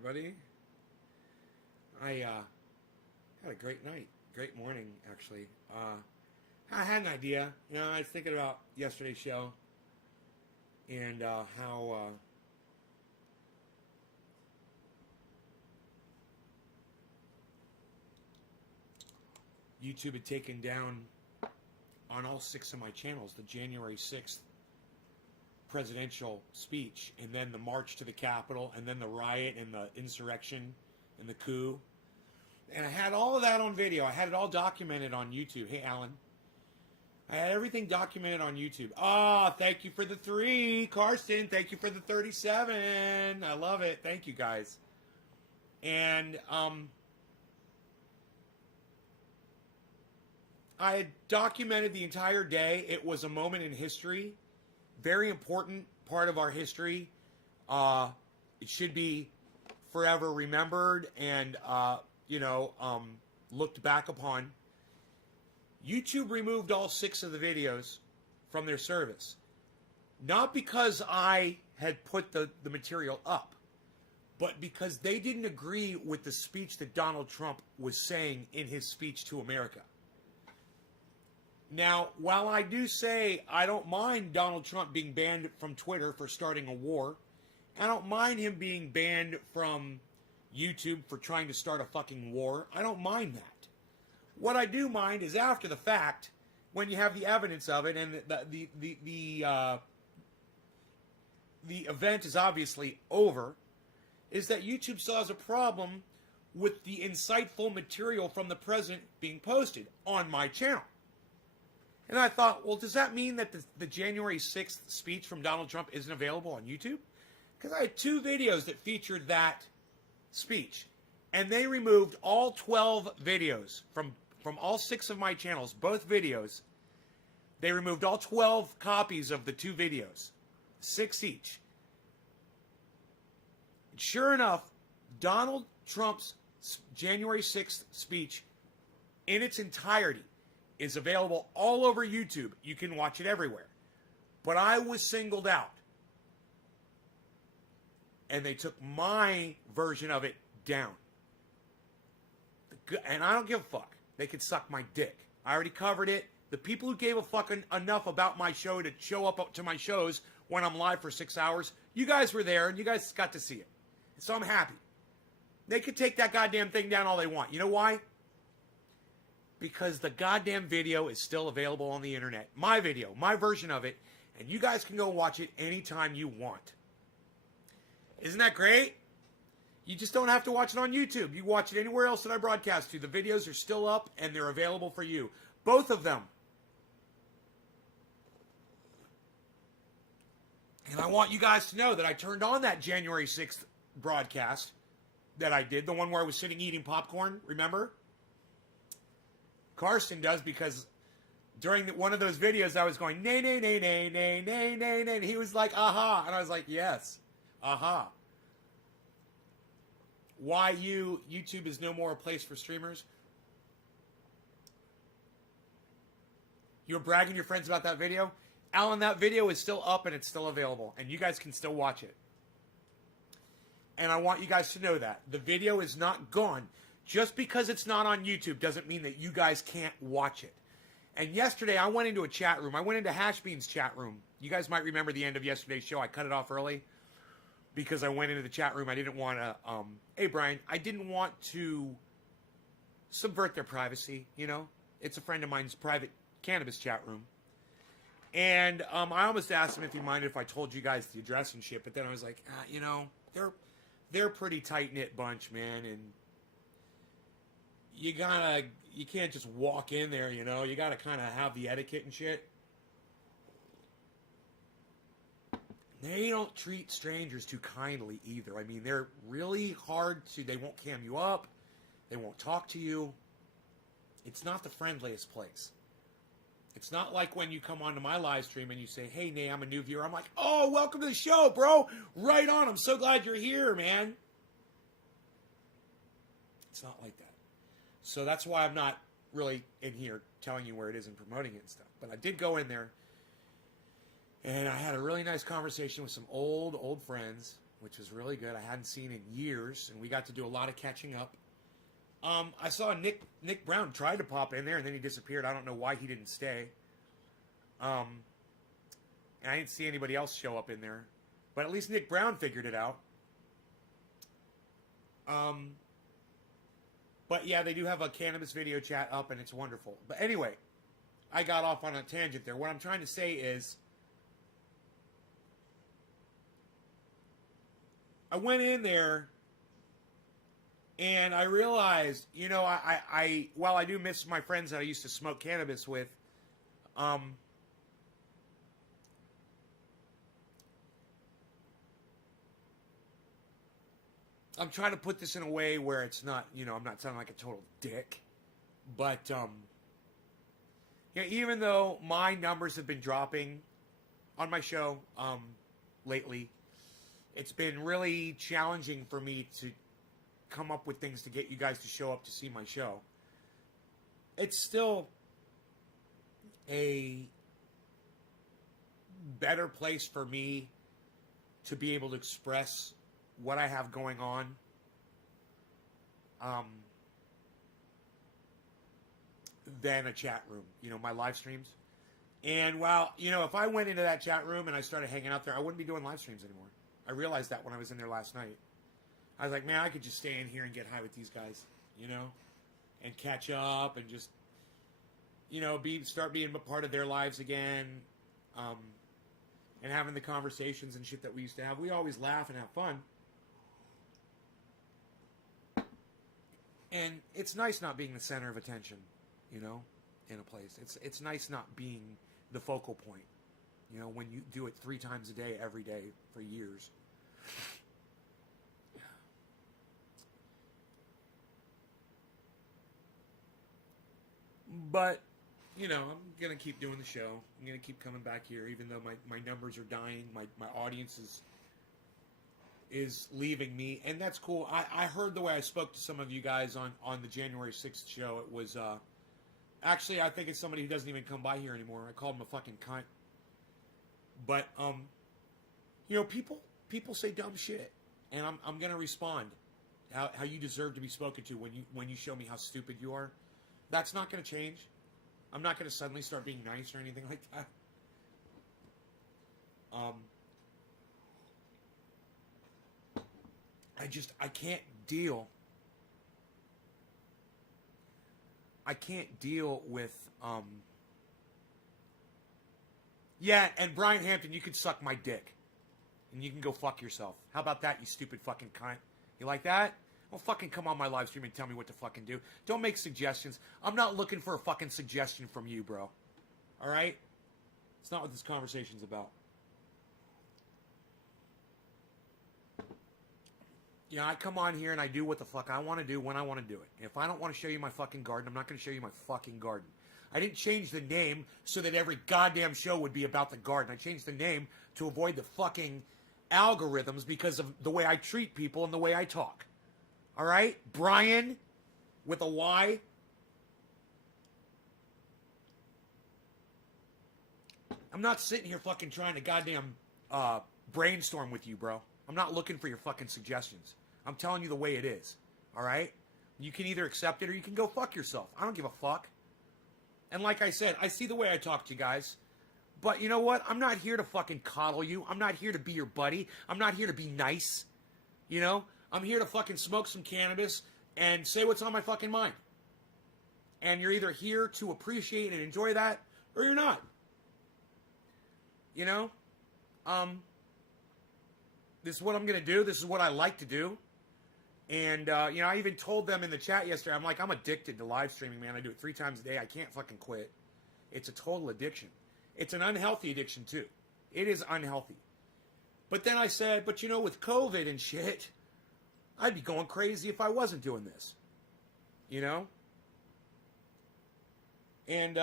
everybody. I had a great night, great morning, actually. I had an idea. I was thinking about yesterday's show and how YouTube had taken down on all 6 of my channels the January 6th presidential speech, and then the march to the Capitol, and then the riot and the insurrection and the coup. And I had all of that on video. I had it all documented on YouTube. Hey, Alan. I had everything documented on YouTube. Thank you for the 3. Karsten, thank you for the 37. I love it. Thank you, guys. And I had documented the entire day. It was a moment in history. Very important part of our history. It should be forever remembered and, looked back upon. YouTube removed all 6 of the videos from their service. Not because I had put the material up, but because they didn't agree with the speech that Donald Trump was saying in his speech to America. Now, while I do say I don't mind Donald Trump being banned from Twitter for starting a war, I don't mind him being banned from YouTube for trying to start a fucking war. I don't mind that. What I do mind is after the fact, when you have the evidence of it, and the event is obviously over, is that YouTube still has a problem with the insightful material from the president being posted on my channel. And I thought, well, does that mean that the January 6th speech from Donald Trump isn't available on YouTube? Because I had 2 videos that featured that speech. And they removed all 12 videos from all 6 of my channels, both videos. They removed all 12 copies of the 2 videos, 6 each. And sure enough, Donald Trump's January 6th speech in its entirety is available all over YouTube. You can watch it everywhere. But I was singled out. And they took my version of it down. And I don't give a fuck. They could suck my dick. I already covered it. The people who gave a fucking enough about my show to show up to my shows when I'm live for 6 hours, you guys were there and you guys got to see it. So I'm happy. They could take that goddamn thing down all they want. You know why? Because the goddamn video is still available on the internet. My video, my version of it, and you guys can go watch it anytime you want. Isn't that great? You just don't have to watch it on YouTube. You watch it anywhere else that I broadcast to. The videos are still up and they're available for you. Both of them. And I want you guys to know that I turned on that January 6th broadcast that I did, the one where I was sitting eating popcorn, remember? Karsten does, because during one of those videos I was going, nay, nay, nay, nay, nay, nay, nay, nay. And he was like, aha. And I was like, yes, aha. Why YouTube is no more a place for streamers? You were bragging to your friends about that video? Alan, that video is still up and it's still available. And you guys can still watch it. And I want you guys to know that. The video is not gone. Just because it's not on YouTube doesn't mean that you guys can't watch it. And yesterday, I went into a chat room. I went into Hashbean's chat room. You guys might remember the end of yesterday's show. I cut it off early because I went into the chat room. I didn't want to, hey, Brian, I didn't want to subvert their privacy, you know. It's a friend of mine's private cannabis chat room. And I almost asked him if he minded if I told you guys the address and shit. But then I was like, they're a pretty tight-knit bunch, man, and you can't just walk in there, you know. You gotta kind of have the etiquette and shit. They don't treat strangers too kindly either. I mean, they're really hard to, they won't cam you up. They won't talk to you. It's not the friendliest place. It's not like when you come onto my live stream and you say, hey, Nay, I'm a new viewer. I'm like, oh, welcome to the show, bro. Right on. I'm so glad you're here, man. It's not like that. So that's why I'm not really in here telling you where it is and promoting it and stuff. But I did go in there, and I had a really nice conversation with some old friends. which was really good. I hadn't seen in years, and we got to do a lot of catching up. I saw Nick Brown tried to pop in there, and then he disappeared. I don't know why he didn't stay. And I didn't see anybody else show up in there. But at least Nick Brown figured it out. But yeah, they do have a cannabis video chat up, and it's wonderful. But anyway, I got off on a tangent there. What I'm trying to say is, I went in there, and I realized, you know, while I do miss my friends that I used to smoke cannabis with, I'm trying to put this in a way where it's not, you know, I'm not sounding like a total dick, but, you know, even though my numbers have been dropping on my show, lately, it's been really challenging for me to come up with things to get you guys to show up to see my show. It's still a better place for me to be able to express what I have going on. Than a chat room, you know, my live streams. And while, you know, if I went into that chat room and I started hanging out there, I wouldn't be doing live streams anymore. I realized that when I was in there last night. I was like, man, I could just stay in here and get high with these guys, you know, and catch up and just, you know, start being a part of their lives again, and having the conversations and shit that we used to have. We always laugh and have fun. And it's nice not being the center of attention, you know, in a place. It's nice not being the focal point, you know, when you do it 3 times a day, every day, for years. But, you know, I'm going to keep doing the show. I'm going to keep coming back here, even though my numbers are dying. My audience is leaving me, and that's cool. I heard the way I spoke to some of you guys on the January 6th show. It was, actually, I think it's somebody who doesn't even come by here anymore. I called him a fucking cunt. But, you know, people say dumb shit, and I'm going to respond how you deserve to be spoken to when you show me how stupid you are. That's not going to change. I'm not going to suddenly start being nice or anything like that. I can't deal. I can't deal with, yeah, and Brian Hampton, you can suck my dick. And you can go fuck yourself. How about that, you stupid fucking cunt? You like that? Well, fucking come on my live stream and tell me what to fucking do. Don't make suggestions. I'm not looking for a fucking suggestion from you, bro. All right? It's not what this conversation's about. Yeah, I come on here and I do what the fuck I want to do when I want to do it. If I don't want to show you my fucking garden, I'm not going to show you my fucking garden. I didn't change the name so that every goddamn show would be about the garden. I changed the name to avoid the fucking algorithms because of the way I treat people and the way I talk. All right? Brian, with a Y. I'm not sitting here fucking trying to goddamn brainstorm with you, bro. I'm not looking for your fucking suggestions. I'm telling you the way it is. All right? You can either accept it or you can go fuck yourself. I don't give a fuck. And like I said, I see the way I talk to you guys. But you know what? I'm not here to fucking coddle you. I'm not here to be your buddy. I'm not here to be nice. You know? I'm here to fucking smoke some cannabis and say what's on my fucking mind. And you're either here to appreciate and enjoy that, or you're not. You know? This is what I'm going to do. This is what I like to do. And, you know, I even told them in the chat yesterday, I'm like, I'm addicted to live streaming, man. I do it 3 times a day. I can't fucking quit. It's a total addiction. It's an unhealthy addiction, too. It is unhealthy. But then I said, but, you know, with COVID and shit, I'd be going crazy if I wasn't doing this. You know? And,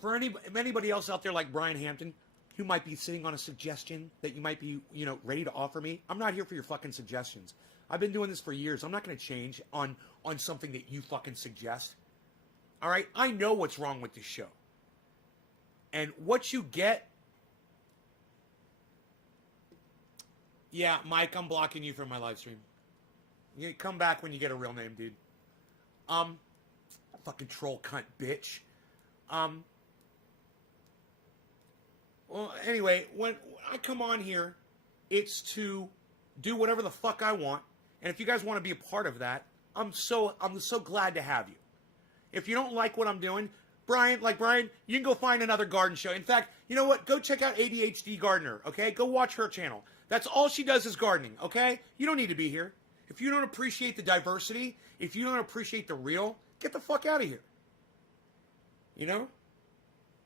for anybody else out there like Brian Hampton, who might be sitting on a suggestion that you might be, you know, ready to offer me, I'm not here for your fucking suggestions. I've been doing this for years. I'm not going to change on something that you fucking suggest. All right? I know what's wrong with this show. And what you get Yeah, Mike, I'm blocking you from my live stream. You come back when you get a real name, dude. Fucking troll cunt bitch. Well, anyway, when I come on here, it's to do whatever the fuck I want. And if you guys want to be a part of that, I'm so glad to have you. If you don't like what I'm doing, Brian, you can go find another garden show. In fact, you know what? Go check out ADHD Gardener, okay? Go watch her channel. That's all she does is gardening, okay? You don't need to be here. If you don't appreciate the diversity, if you don't appreciate the real, get the fuck out of here. You know?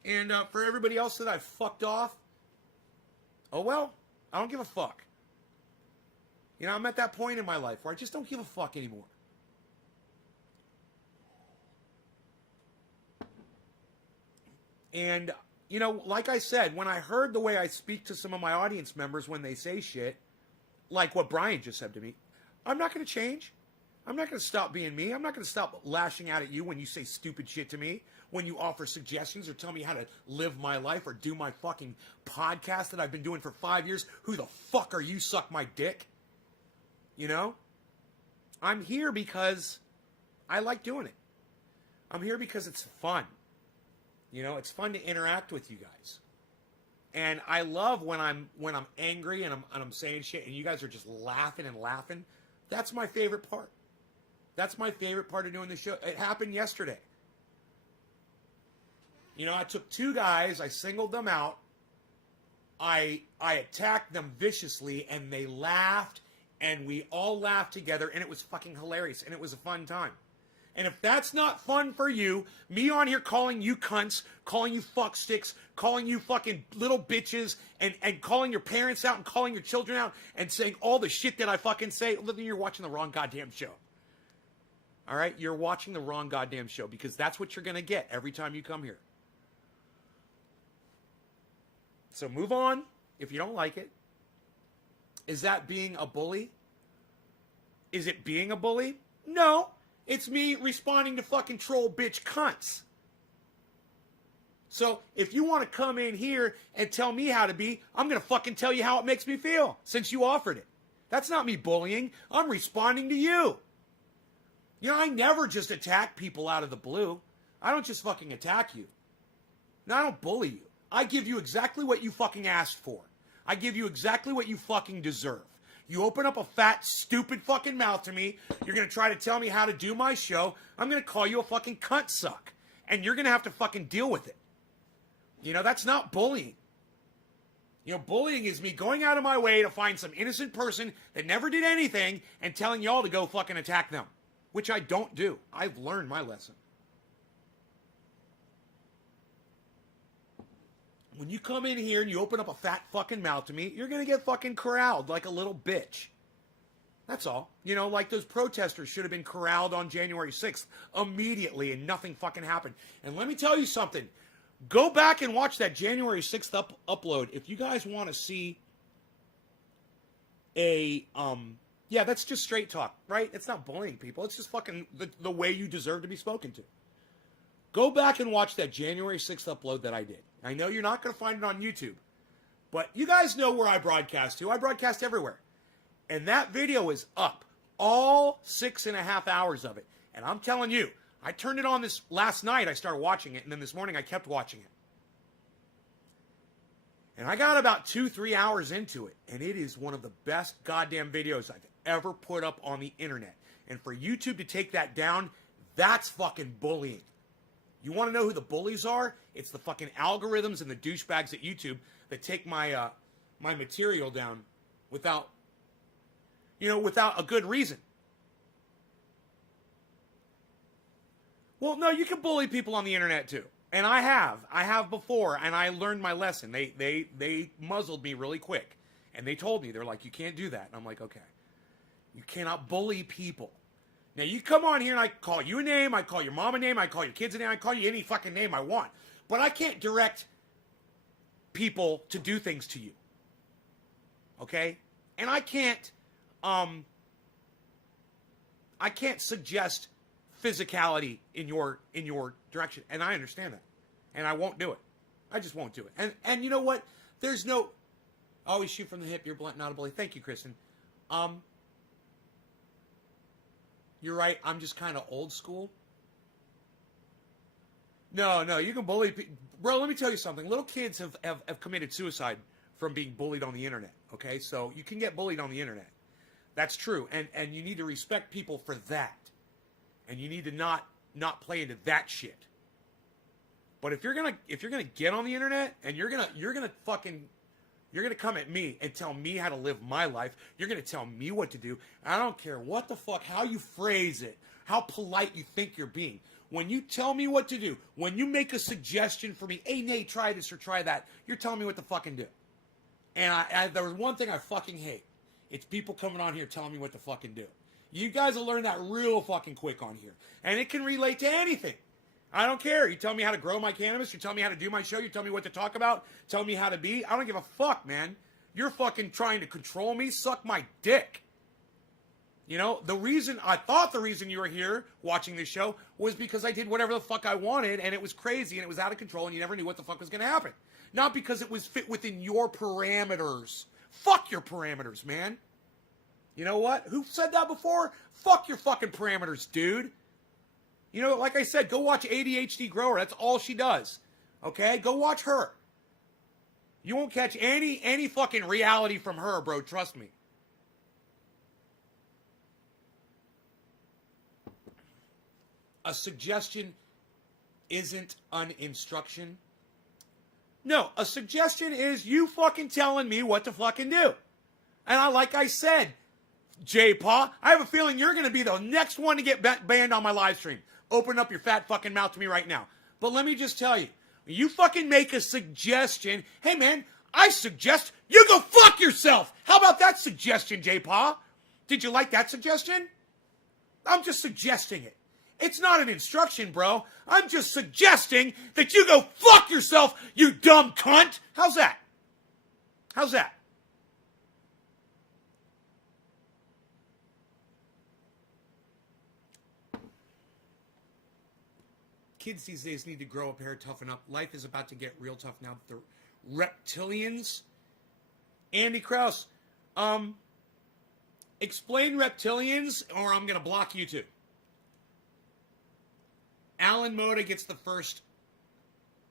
And for everybody else that I fucked off, oh well, I don't give a fuck. You know, I'm at that point in my life where I just don't give a fuck anymore. And, you know, like I said, when I heard the way I speak to some of my audience members when they say shit, like what Brian just said to me, I'm not going to change. I'm not going to stop being me. I'm not going to stop lashing out at you when you say stupid shit to me, when you offer suggestions or tell me how to live my life or do my fucking podcast that I've been doing for 5 years. Who the fuck are you, suck my dick? You know? I'm here because I like doing it. I'm here because it's fun. You know, it's fun to interact with you guys. And I love when I'm angry and I'm saying shit and you guys are just laughing and laughing. That's my favorite part. That's my favorite part of doing the show. It happened yesterday. You know, I took two guys, I singled them out, I attacked them viciously, and they laughed, and we all laughed together, and it was fucking hilarious, and it was a fun time. And if that's not fun for you, me on here calling you cunts, calling you fucksticks, calling you fucking little bitches, and calling your parents out and calling your children out and saying all the shit that I fucking say, then you're watching the wrong goddamn show. All right? You're watching the wrong goddamn show because that's what you're going to get every time you come here. So move on if you don't like it. Is that being a bully? Is it being a bully? No. It's me responding to fucking troll bitch cunts. So if you want to come in here and tell me how to be, I'm going to fucking tell you how it makes me feel since you offered it. That's not me bullying. I'm responding to you. You know, I never just attack people out of the blue. I don't just fucking attack you. No, I don't bully you. I give you exactly what you fucking asked for. I give you exactly what you fucking deserve. You open up a fat, stupid fucking mouth to me. You're going to try to tell me how to do my show. I'm going to call you a fucking cunt suck. And you're going to have to fucking deal with it. You know, that's not bullying. You know, bullying is me going out of my way to find some innocent person that never did anything and telling y'all to go fucking attack them. Which I don't do. I've learned my lesson. When you come in here and you open up a fat fucking mouth to me, you're going to get fucking corralled like a little bitch. That's all. You know, like those protesters should have been corralled on January 6th immediately and nothing fucking happened. And let me tell you something. Go back and watch that January 6th upload if you guys want to see a, yeah, that's just straight talk, right? It's not bullying people. It's just fucking the way you deserve to be spoken to. Go back and watch that January 6th upload that I did. I know you're not going to find it on YouTube, but you guys know where I broadcast to. I broadcast everywhere. And that video is up. All 6.5 hours of it. And I'm telling you, I turned it on this last night. I started watching it, and then this morning I kept watching it. And I got about 2-3 hours into it, and it is one of the best goddamn videos I've ever put up on the internet. And for YouTube to take that down, that's fucking bullying. You want to know who the bullies are? It's the fucking algorithms and the douchebags at YouTube that take my my material down without a good reason. Well, no, you can bully people on the internet too. And I have before, and I learned my lesson. They muzzled me really quick. And they told me, they're like, you can't do that. And I'm like, okay. You cannot bully people. Now, you come on here and I call you a name, I call your mom a name, I call your kids a name, I call you any fucking name I want. But I can't direct people to do things to you. Okay? And I can't suggest physicality in your direction. And I understand that. And I won't do it. I just won't do it. And you know what? Always shoot from the hip. You're blunt, not a bully. Thank you, Kristen. You're right. I'm just kind of old school. No, you can bully people. Bro, let me tell you something. Little kids have committed suicide from being bullied on the internet, okay? So you can get bullied on the internet. That's true. And you need to respect people for that. And you need to not play into that shit. But if you're gonna get on the internet and you're gonna come at me and tell me how to live my life, you're gonna tell me what to do. I don't care what the fuck, how you phrase it, how polite you think you're being. When you tell me what to do, when you make a suggestion for me, hey, Nate, try this or try that, you're telling me what to fucking do. And there was one thing I fucking hate. It's people coming on here telling me what to fucking do. You guys will learn that real fucking quick on here. And it can relate to anything. I don't care. You tell me how to grow my cannabis. You tell me how to do my show. You tell me what to talk about. Tell me how to be. I don't give a fuck, man. You're fucking trying to control me. Suck my dick. You know, the reason you were here watching this show was because I did whatever the fuck I wanted, and it was crazy, and it was out of control, and you never knew what the fuck was going to happen. Not because it was fit within your parameters. Fuck your parameters, man. You know what? Who said that before? Fuck your fucking parameters, dude. You know, like I said, go watch ADHD Grower. That's all she does. Okay? Go watch her. You won't catch any fucking reality from her, bro. Trust me. A suggestion isn't an instruction. No, a suggestion is you fucking telling me what to fucking do. And like I said, J-Paw, I have a feeling you're going to be the next one to get banned on my live stream. Open up your fat fucking mouth to me right now. But let me just tell you, when you fucking make a suggestion, hey man, I suggest you go fuck yourself. How about that suggestion, J-Paw? Did you like that suggestion? I'm just suggesting it. It's not an instruction, bro. I'm just suggesting that you go fuck yourself, you dumb cunt. How's that? How's that? Kids these days need to grow up here, toughen up. Life is about to get real tough now that the reptilians. Andy Krause, explain reptilians or I'm going to block you too. Alan Moda gets the first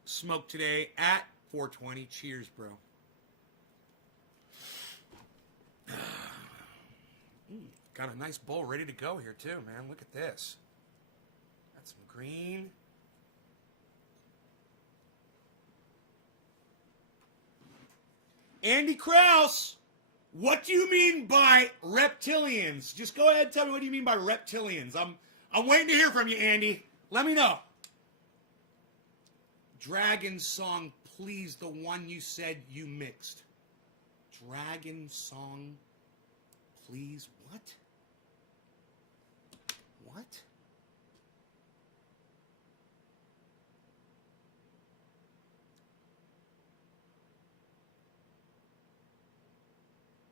smoke today at 420. Cheers, bro. Got a nice bowl ready to go here, too, man. Look at this. Got some green. Andy Krause, what do you mean by reptilians? Just go ahead and tell me what do you mean by reptilians. I'm waiting to hear from you, Andy. Let me know. Dragon song, please, the one you said you mixed. Dragon song, please. What? What?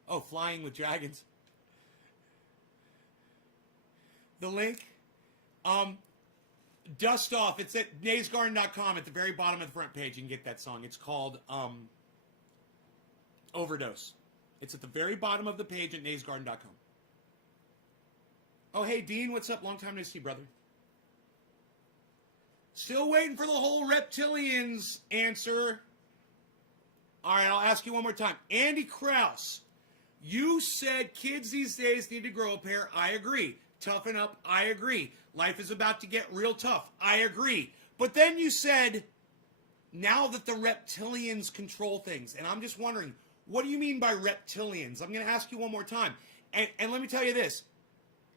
Oh, Flying with Dragons. The link? Dust Off. It's at naysgarden.com at the very bottom of the front page. You can get that song. It's called Overdose. It's at the very bottom of the page at naysgarden.com. Oh, hey, Dean. What's up? Long time no see, brother. Still waiting for the whole reptilians answer. All right, I'll ask you one more time. Andy Krause, you said kids these days need to grow a pair. I agree. Toughen up. I agree. Life is about to get real tough. I agree. But then you said, now that the reptilians control things. And I'm just wondering, what do you mean by reptilians? I'm going to ask you one more time. And let me tell you this.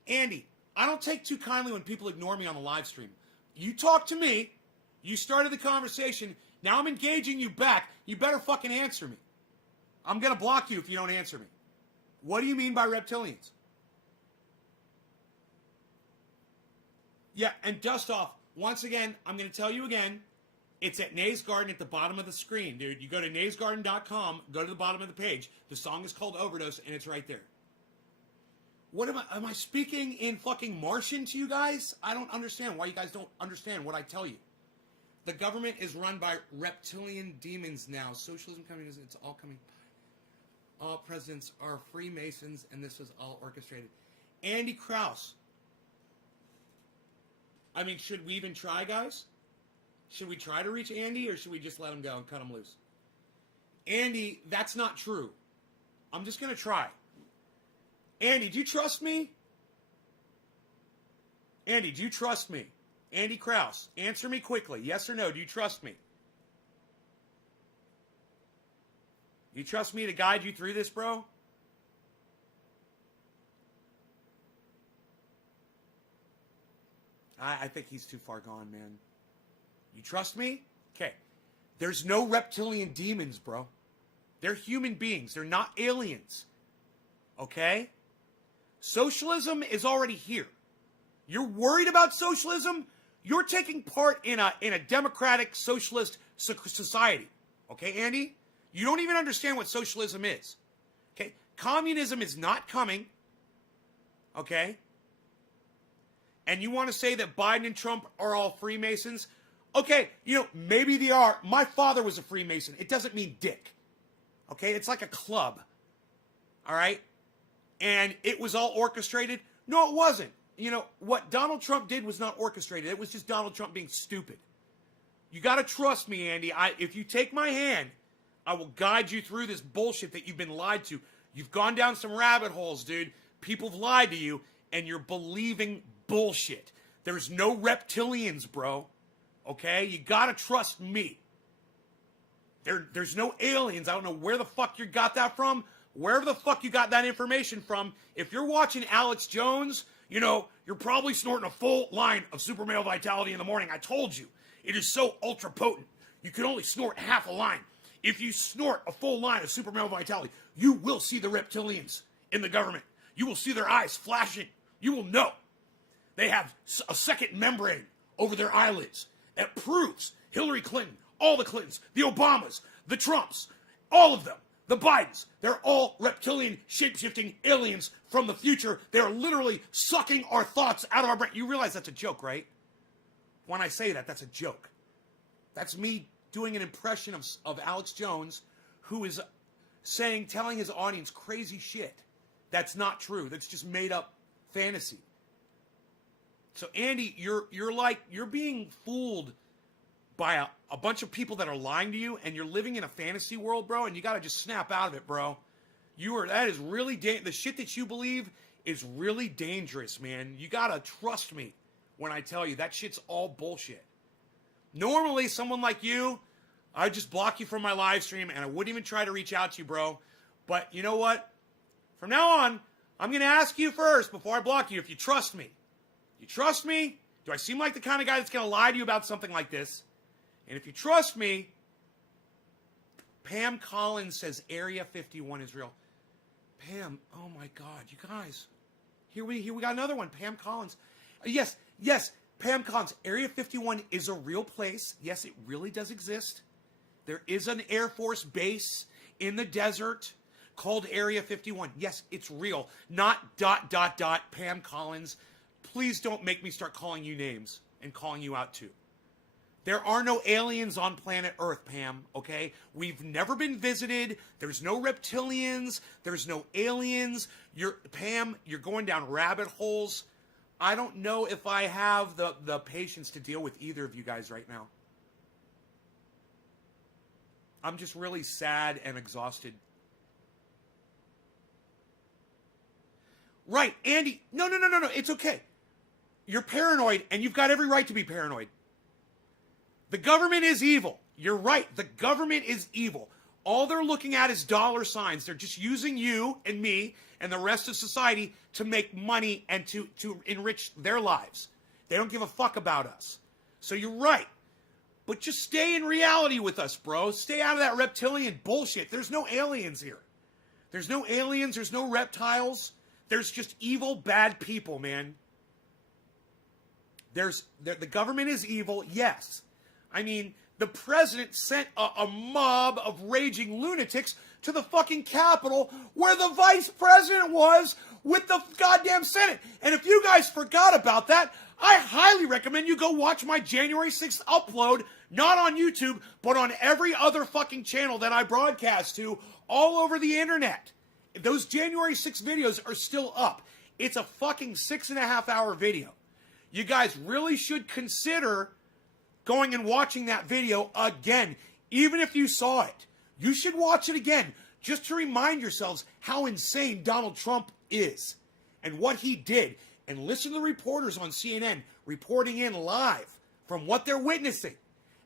Andy, I don't take too kindly when people ignore me on the live stream. You talk to me. You started the conversation. Now I'm engaging you back. You better fucking answer me. I'm going to block you if you don't answer me. What do you mean by reptilians? Yeah, and Dust Off, once again, I'm going to tell you again, it's at Nays Garden at the bottom of the screen, dude. You go to naysgarden.com, go to the bottom of the page. The song is called Overdose, and it's right there. What am I speaking in fucking Martian to you guys? I don't understand why you guys don't understand what I tell you. The government is run by reptilian demons now. Socialism, communism, it's all coming. all presidents are Freemasons, and this was all orchestrated. Andy Krause. I mean, should we even try, guys? Should we try to reach Andy, or should we just let him go and cut him loose? Andy, that's not true. I'm just going to try. Andy, do you trust me? Andy, do you trust me? Andy Krause, answer me quickly. Yes or no, do you trust me? You trust me to guide you through this, bro? I think he's too far gone, man. You trust me? Okay. There's no reptilian demons, bro. They're human beings. They're not aliens. Okay? Socialism is already here. You're worried about socialism? You're taking part in a democratic socialist society. Okay, Andy? You don't even understand what socialism is. Okay? Communism is not coming. Okay? And you want to say that Biden and Trump are all Freemasons? Okay, you know, maybe they are. My father was a Freemason. It doesn't mean dick. Okay? It's like a club. All right? And it was all orchestrated? No, it wasn't. You know, what Donald Trump did was not orchestrated. It was just Donald Trump being stupid. You got to trust me, Andy. If you take my hand, I will guide you through this bullshit that you've been lied to. You've gone down some rabbit holes, dude. People have lied to you, and you're believing bullshit. There's no reptilians, bro. Okay? You got to trust me. There's no aliens. I don't know where the fuck you got that from. Wherever the fuck you got that information from, if you're watching Alex Jones, you know, you're probably snorting a full line of super male vitality in the morning. I told you. It is so ultra potent. You can only snort half a line. If you snort a full line of super male vitality, you will see the reptilians in the government. You will see their eyes flashing. You will know. They have a second membrane over their eyelids. It proves Hillary Clinton, all the Clintons, the Obamas, the Trumps, all of them. The Bidens, they're all reptilian, shape-shifting aliens from the future. They're literally sucking our thoughts out of our brain. You realize that's a joke, right? When I say that, that's a joke. That's me doing an impression of Alex Jones, who is telling his audience crazy shit. That's not true. That's just made up fantasy. So, Andy, you're being fooled by a bunch of people that are lying to you, and you're living in a fantasy world, bro, and you got to just snap out of it, bro. That is really, the shit that you believe is really dangerous, man. You got to trust me when I tell you that shit's all bullshit. Normally, someone like you, I'd just block you from my live stream, and I wouldn't even try to reach out to you, bro. But you know what? From now on, I'm going to ask you first, before I block you, if you trust me. You trust me? Do I seem like the kind of guy that's going to lie to you about something like this? And if you trust me, Pam Collins says Area 51 is real. Pam, oh my God, you guys. Here we got another one, Pam Collins. Yes, Pam Collins. Area 51 is a real place. Yes, it really does exist. There is an Air Force base in the desert called Area 51. Yes, it's real. Not ... Pam Collins. Please don't make me start calling you names and calling you out too. There are no aliens on planet Earth, Pam, okay? We've never been visited. There's no reptilians. There's no aliens. Pam, you're going down rabbit holes. I don't know if I have the patience to deal with either of you guys right now. I'm just really sad and exhausted. Right, Andy. No. It's okay. You're paranoid, and you've got every right to be paranoid. The government is evil. You're right. The government is evil. All they're looking at is dollar signs. They're just using you and me and the rest of society to make money and to enrich their lives. They don't give a fuck about us. So you're right. But just stay in reality with us, bro. Stay out of that reptilian bullshit. There's no aliens here. There's no aliens. There's no reptiles. There's just evil, bad people, man. The government is evil, yes. I mean, the president sent a mob of raging lunatics to the fucking Capitol where the vice president was with the goddamn Senate. And if you guys forgot about that, I highly recommend you go watch my January 6th upload, not on YouTube, but on every other fucking channel that I broadcast to all over the internet. Those January 6th videos are still up. It's a fucking 6.5-hour video. You guys really should consider going and watching that video again. Even if you saw it, you should watch it again just to remind yourselves how insane Donald Trump is and what he did. And listen to the reporters on CNN reporting in live from what they're witnessing.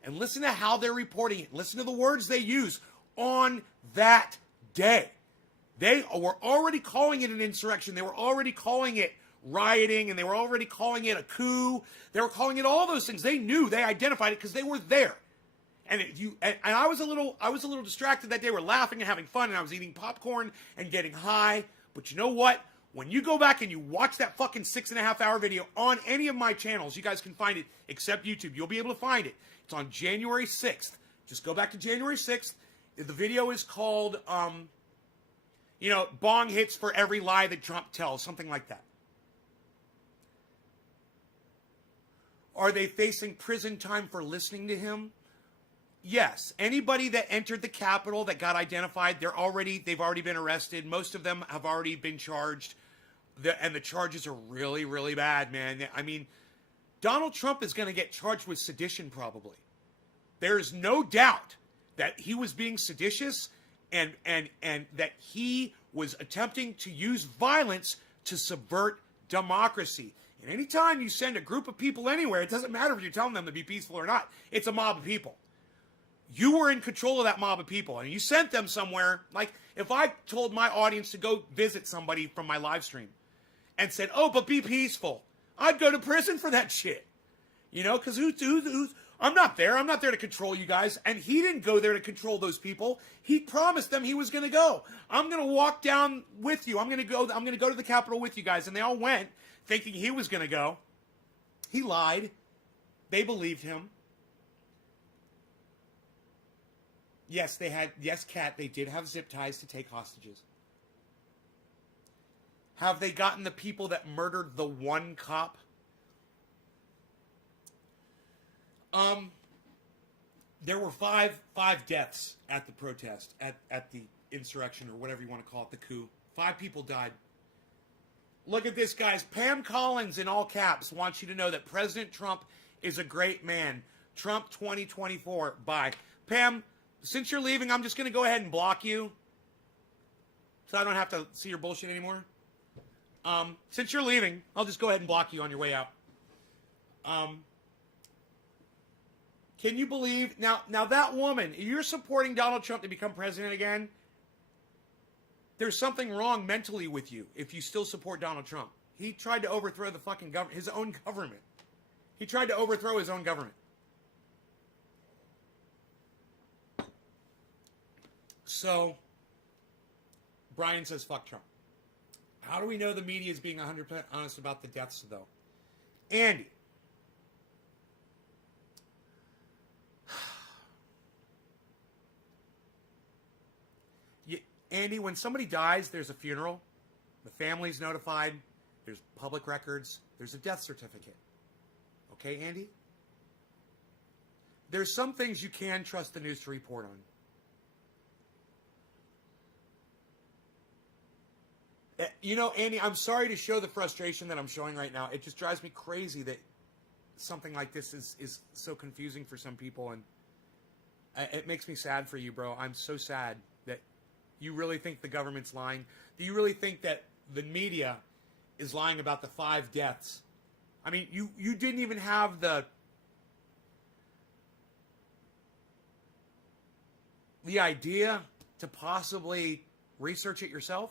And listen to how they're reporting it. Listen to the words they use on that day. They were already calling it an insurrection. They were already calling it rioting, and they were already calling it a coup. They were calling it all those things. They knew, they identified it because they were there. And I was a little distracted that day. We're laughing and having fun, and I was eating popcorn and getting high. But you know what? When you go back and you watch that fucking 6.5-hour video on any of my channels, you guys can find it, except YouTube. You'll be able to find it. It's on January 6th. Just go back to January 6th. The video is called, bong hits for every lie that Trump tells, something like that. Are they facing prison time for listening to him? Yes. Anybody that entered the Capitol that got identified, they've already been arrested. Most of them have already been charged. And the charges are really, really bad, man. I mean, Donald Trump is going to get charged with sedition probably. There's no doubt that he was being seditious and that he was attempting to use violence to subvert democracy. And anytime you send a group of people anywhere, it doesn't matter if you're telling them to be peaceful or not. It's a mob of people. You were in control of that mob of people, and you sent them somewhere. Like, if I told my audience to go visit somebody from my live stream and said, oh, but be peaceful, I'd go to prison for that shit. Because I'm not there. I'm not there to control you guys. And he didn't go there to control those people. He promised them he was going to go. I'm going to walk down with you. I'm going to go to the Capitol with you guys. And they all went thinking he was going to go. He lied. They believed him. Yes, Kat, they did have zip ties to take hostages. Have they gotten the people that murdered the one cop? There were five deaths at the protest, at the insurrection, or whatever you want to call it, the coup. 5 people died. Look at this, guys. Pam Collins, in all caps, wants you to know that President Trump is a great man. Trump 2024. Bye. Pam, since you're leaving, I'm just going to go ahead and block you so I don't have to see your bullshit anymore. Since you're leaving, I'll just go ahead and block you on your way out. Can you believe... Now that woman, you're supporting Donald Trump to become president again? There's something wrong mentally with you if you still support Donald Trump. He tried to overthrow the fucking his own government. He tried to overthrow his own government. So, Brian says, fuck Trump. How do we know the media is being 100% honest about the deaths, though? Andy. Andy, when somebody dies, there's a funeral. The family's notified. There's public records. There's a death certificate. Okay, Andy? There's some things you can trust the news to report on. Andy, I'm sorry to show the frustration that I'm showing right now. It just drives me crazy that something like this is so confusing for some people, and it makes me sad for you, bro. I'm so sad that you really think the government's lying. Do you really think that the media is lying about the 5 deaths? I mean, you didn't even have the idea to possibly research it yourself?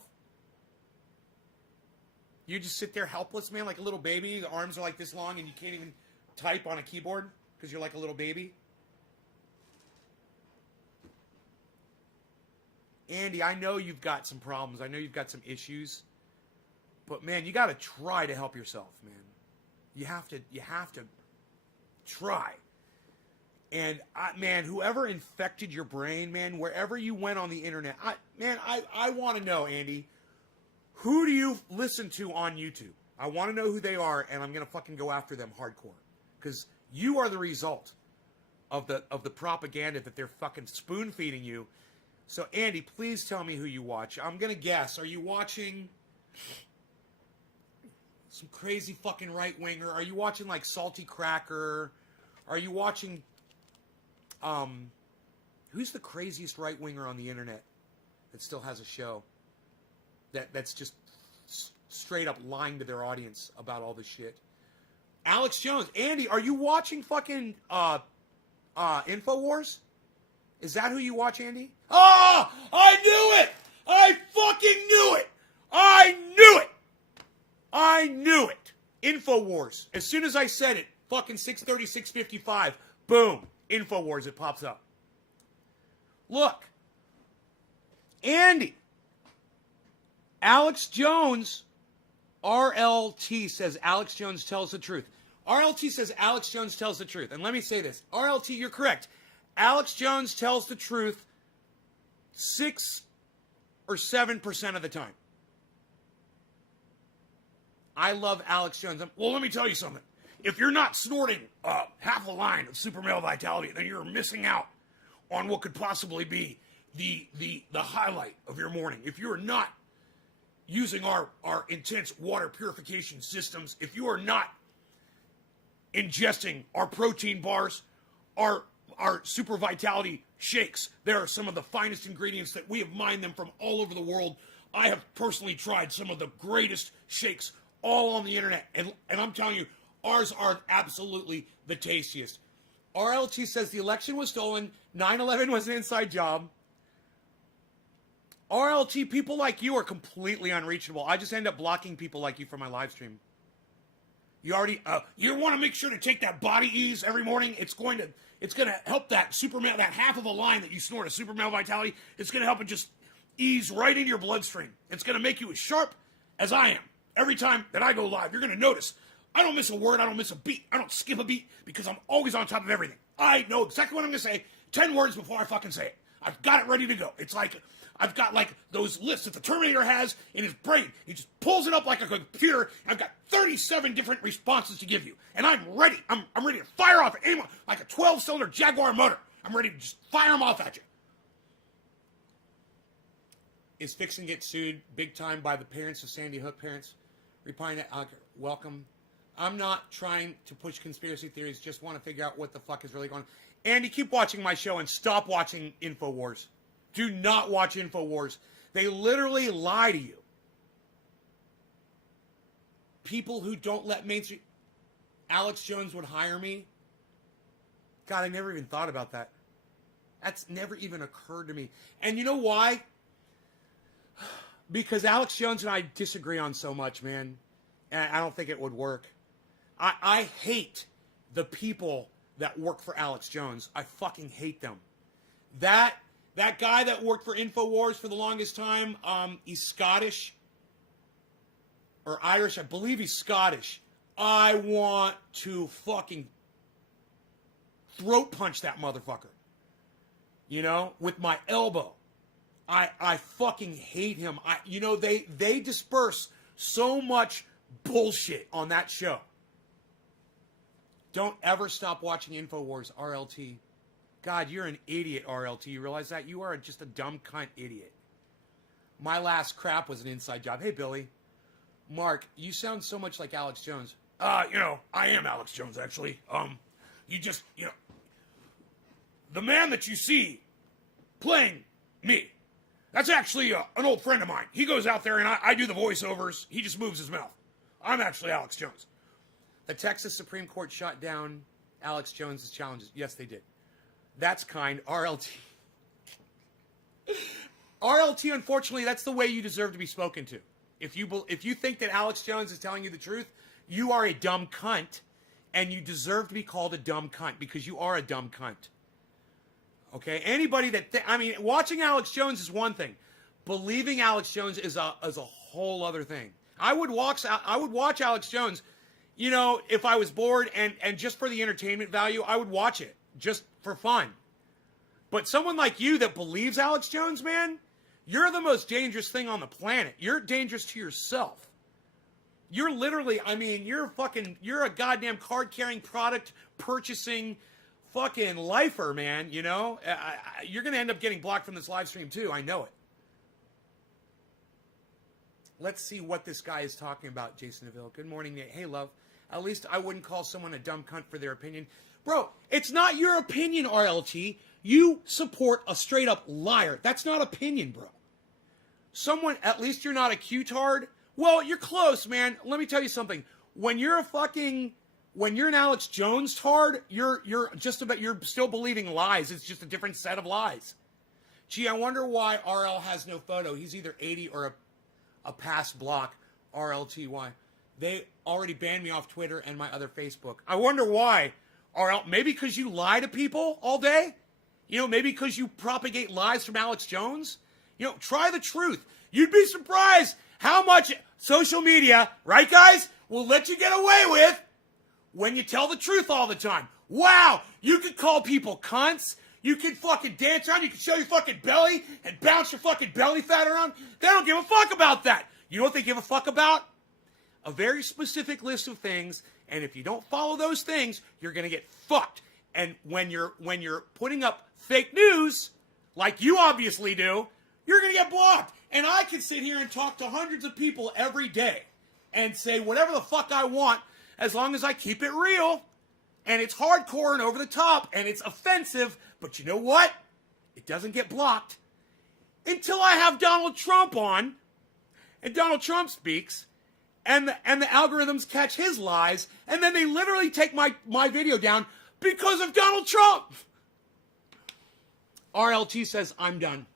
You just sit there helpless, man, like a little baby. The arms are like this long and you can't even type on a keyboard because you're like a little baby. Andy, I know you've got some problems. I know you've got some issues. But, man, you got to try to help yourself, man. You have to try. And, man, whoever infected your brain, man, wherever you went on the internet, I want to know, Andy, Who do you listen to on YouTube? I want to know who they are, and I'm going to fucking go after them hardcore. Because you are the result of the propaganda that they're fucking spoon-feeding you. So, Andy, please tell me who you watch. I'm going to guess. Are you watching some crazy fucking right-winger? Are you watching, like, Salty Cracker? Are you watching... who's the craziest right-winger on the internet that still has a show? That's just straight up lying to their audience about all this shit. Alex Jones. Andy, are you watching fucking InfoWars? Is that who you watch, Andy? Oh, I knew it! I fucking knew it! I knew it! I knew it! InfoWars. As soon as I said it, fucking 6:30, 6:55, boom, InfoWars, it pops up. Look. Andy. Alex Jones, RLT says Alex Jones tells the truth. RLT says Alex Jones tells the truth. And let me say this. RLT, you're correct. Alex Jones tells the truth 6 or 7% of the time. I love Alex Jones. Well, let me tell you something. If you're not snorting half a line of super male vitality, then you're missing out on what could possibly be the highlight of your morning. If you're not using our intense water purification systems, if you are not ingesting our protein bars, our super vitality shakes, there are some of the finest ingredients that we have mined them from all over the world. I have personally tried some of the greatest shakes all on the internet, and I'm telling you, ours are absolutely the tastiest. RLT says the election was stolen, 9/11 was an inside job. RLT, people like you are completely unreachable. I just end up blocking people like you from my live stream. You already, you want to make sure to take that body ease every morning. It's going to help that super male, that half of a line that you snort, a super male vitality. It's going to help it just ease right into your bloodstream. It's going to make you as sharp as I am. Every time that I go live, you're going to notice I don't miss a word. I don't miss a beat. I don't skip a beat because I'm always on top of everything. I know exactly what I'm going to say 10 words before I fucking say it. I've got it ready to go. It's like I've got like those lists that the Terminator has in his brain. He just pulls it up like a computer. I've got 37 different responses to give you. And I'm ready. I'm ready to fire off at anyone like a 12-cylinder Jaguar motor. I'm ready to just fire them off at you. Is Fixin' get sued big time by the parents of Sandy Hook parents? Replying to welcome. I'm not trying to push conspiracy theories. Just want to figure out what the fuck is really going on. Andy, keep watching my show and stop watching InfoWars. Do not watch InfoWars. They literally lie to you. People who don't let mainstream... Alex Jones would hire me? God, I never even thought about that. That's never even occurred to me. And you know why? Because Alex Jones and I disagree on so much, man. And I don't think it would work. I hate the people that work for Alex Jones. I fucking hate them. That guy that worked for InfoWars for the longest time, he's Scottish or Irish. I believe he's Scottish. I want to fucking throat punch that motherfucker. You know, with my elbow. I fucking hate him. They disperse so much bullshit on that show. Don't ever stop watching InfoWars, RLT. God, you're an idiot, RLT. You realize that? You are just a dumb cunt idiot. My last crap was an inside job. Hey, Billy. Mark, you sound so much like Alex Jones. I am Alex Jones, actually. The man that you see playing me, that's actually an old friend of mine. He goes out there and I do the voiceovers. He just moves his mouth. I'm actually Alex Jones. The Texas Supreme Court shot down Alex Jones' challenges. Yes, they did. That's kind. RLT. RLT, unfortunately, that's the way you deserve to be spoken to. If you think that Alex Jones is telling you the truth, you are a dumb cunt, and you deserve to be called a dumb cunt because you are a dumb cunt. Okay? Anybody watching Alex Jones is one thing. Believing Alex Jones is a whole other thing. I would watch Alex Jones, if I was bored and just for the entertainment value, I would watch it just for fun. But someone like you that believes Alex Jones, man, You're the most dangerous thing on the planet. You're dangerous to yourself. You're literally, I mean, you're a goddamn card-carrying, product purchasing fucking lifer, man, you know? You're going to end up getting blocked from this live stream, too. I know it. Let's see what this guy is talking about, Jason DeVille. Good morning, Nate. Hey, love. At least I wouldn't call someone a dumb cunt for their opinion. Bro, it's not your opinion, RLT. You support a straight-up liar. That's not opinion, bro. Someone, at least you're not a Q-tard. Well, you're close, man. Let me tell you something. When you're an Alex Jones tard, you're still believing lies. It's just a different set of lies. Gee, I wonder why RL has no photo. He's either 80 or a past block. RLTY. They already banned me off Twitter and my other Facebook. I wonder why. RL, maybe because you lie to people all day? You know, maybe because you propagate lies from Alex Jones? You know, try the truth. You'd be surprised how much social media, right, guys, will let you get away with when you tell the truth all the time. Wow, you could call people cunts. You could fucking dance around. You could show your fucking belly and bounce your fucking belly fat around. They don't give a fuck about that. You know what they give a fuck about? A very specific list of things, and if you don't follow those things, you're going to get fucked. And when you're putting up fake news, like you obviously do, you're going to get blocked. And I can sit here and talk to hundreds of people every day and say whatever the fuck I want as long as I keep it real. And it's hardcore and over the top and it's offensive. But you know what? It doesn't get blocked until I have Donald Trump on and Donald Trump speaks and the algorithms catch his lies. And then they literally take my video down because of Donald Trump. RLT says, I'm done.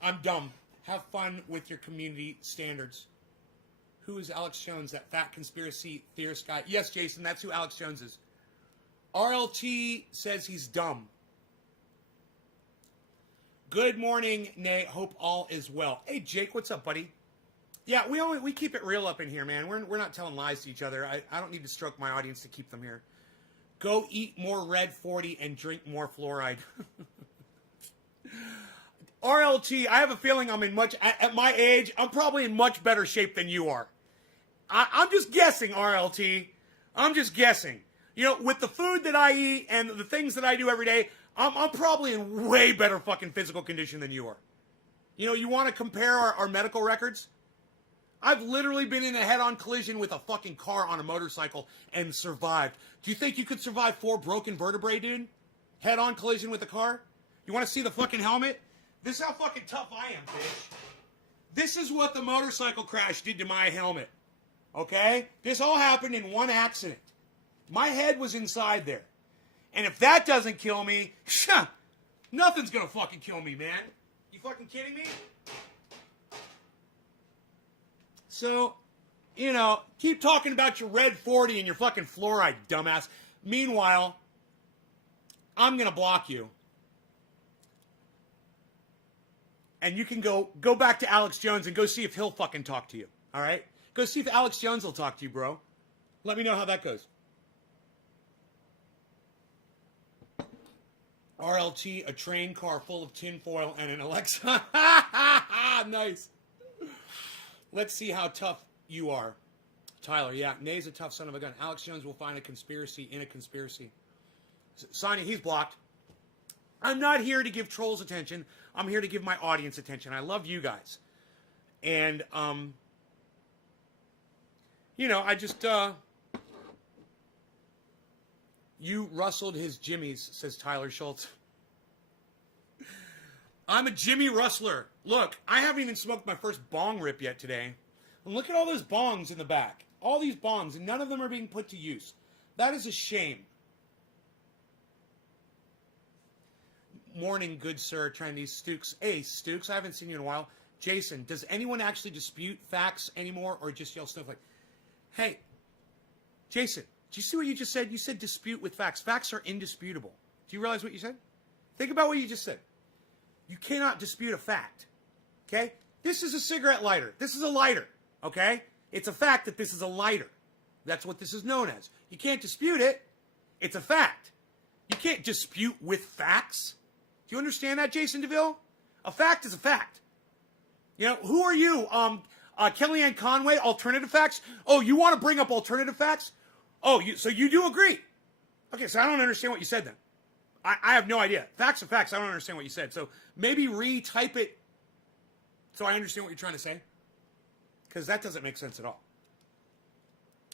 I'm dumb. Have fun with your community standards. Who is Alex Jones, that fat conspiracy theorist guy? Yes, Jason, that's who Alex Jones is. RLT says he's dumb. Good morning, Nate. Hope all is well. Hey, Jake, what's up, buddy? Yeah, we keep it real up in here, man. We're not telling lies to each other. I don't need to stroke my audience to keep them here. Go eat more Red 40 and drink more fluoride. RLT, I have a feeling I'm at my age, I'm probably in much better shape than you are. I'm just guessing, RLT. I'm just guessing. You know, with the food that I eat and the things that I do every day, I'm probably in way better fucking physical condition than you are. You know, you want to compare our medical records? I've literally been in a head-on collision with a fucking car on a motorcycle and survived. Do you think you could survive 4 broken vertebrae, dude? Head-on collision with a car? You want to see the fucking helmet? This is how fucking tough I am, bitch. This is what the motorcycle crash did to my helmet. Okay? This all happened in one accident. My head was inside there. And if that doesn't kill me, nothing's gonna fucking kill me, man. You fucking kidding me? So, you know, keep talking about your Red 40 and your fucking fluoride, dumbass. Meanwhile, I'm gonna block you. And you can go back to Alex Jones and go see if he'll fucking talk to you. All right? Go see if Alex Jones will talk to you, bro. Let me know how that goes. RLT, a train car full of tinfoil and an Alexa. Nice. Let's see how tough you are. Tyler, yeah, Nay's a tough son of a gun. Alex Jones will find a conspiracy in a conspiracy. Sonia, he's blocked. I'm not here to give trolls attention. I'm here to give my audience attention. I love you guys. And, you know, I just, you rustled his jimmies, says Tyler Schultz. I'm a Jimmy rustler. Look, I haven't even smoked my first bong rip yet today. And look at all those bongs in the back. All these bongs, and none of them are being put to use. That is a shame. Morning, good sir, Chinese Stooks. Hey, Stooks, I haven't seen you in a while. Jason, does anyone actually dispute facts anymore or just yell stuff like, hey, Jason, do you see what you just said? You said dispute with facts. Facts are indisputable. Do you realize what you said? Think about what you just said. You cannot dispute a fact, okay? This is a cigarette lighter. This is a lighter, okay? It's a fact that this is a lighter. That's what this is known as. You can't dispute it. It's a fact. You can't dispute with facts. Do you understand that, Jason DeVille? A fact is a fact. You know, who are you? Kellyanne Conway, alternative facts? Oh, you want to bring up alternative facts? Oh, so you do agree. Okay, so I don't understand what you said then. I have no idea. Facts are facts. I don't understand what you said. So maybe retype it so I understand what you're trying to say. Because that doesn't make sense at all.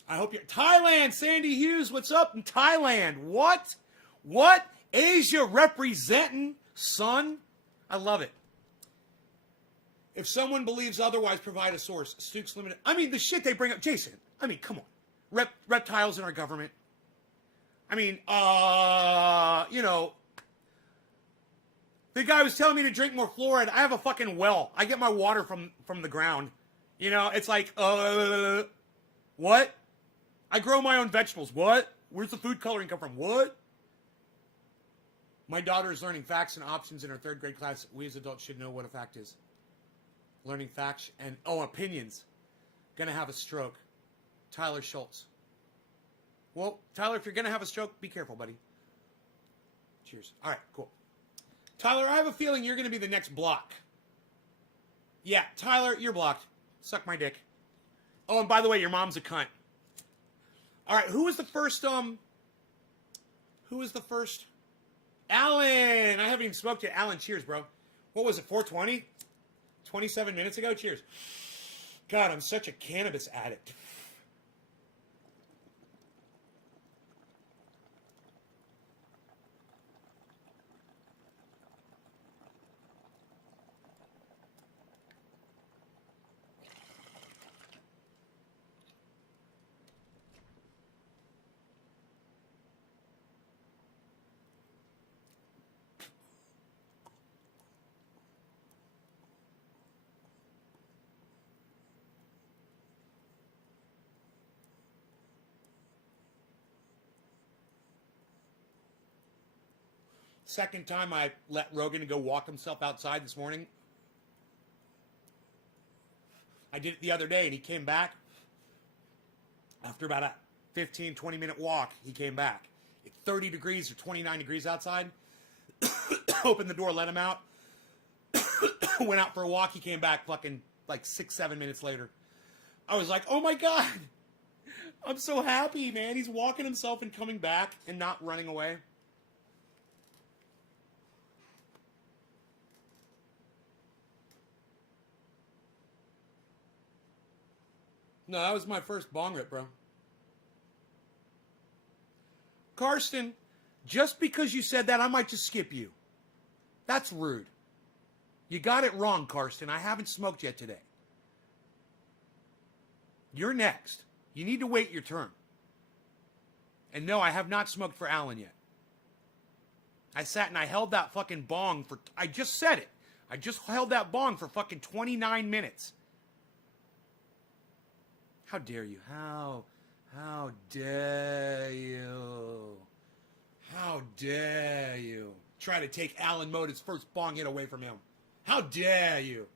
I hope you're... Thailand, Sandy Hughes, what's up in Thailand? What? What? Asia representing, son? I love it. If someone believes otherwise, provide a source. Stooks Limited. I mean, the shit they bring up. Jason, I mean, come on. Reptiles in our government. I mean, you know, the guy was telling me to drink more fluoride. I have a fucking well. I get my water from the ground. You know, it's like, what? I grow my own vegetables. What? Where's the food coloring come from? What? My daughter is learning facts and options in her 3rd grade class. We as adults should know what a fact is. Learning facts and, opinions. Gonna have a stroke. Tyler Schultz. Well, Tyler, if you're gonna have a stroke, be careful, buddy. Cheers. All right, cool. Tyler, I have a feeling you're gonna be the next block. Yeah, Tyler, you're blocked. Suck my dick. Oh, and by the way, your mom's a cunt. All right, who was the first, Alan! I haven't even smoked yet. Alan, cheers, bro. What was it, 420? 27 minutes ago? Cheers. God, I'm such a cannabis addict. Second time I let Rogan go walk himself outside this morning. I did it the other day, and he came back. After about a 15, 20-minute walk, he came back. It's 30 degrees or 29 degrees outside. Opened the door, let him out. Went out for a walk. He came back fucking like 6, 7 minutes later. I was like, oh my God. I'm so happy, man. He's walking himself and coming back and not running away. No, that was my first bong rip, bro. Karsten, just because you said that, I might just skip you. That's rude. You got it wrong, Karsten. I haven't smoked yet today. You're next. You need to wait your turn. And no, I have not smoked for Alan yet. I sat and I held that fucking bong for... I just said it. I just held that bong for fucking 29 minutes. How dare you? How dare you? How dare you? Try to take Alan Moda's first bong hit away from him. How dare you?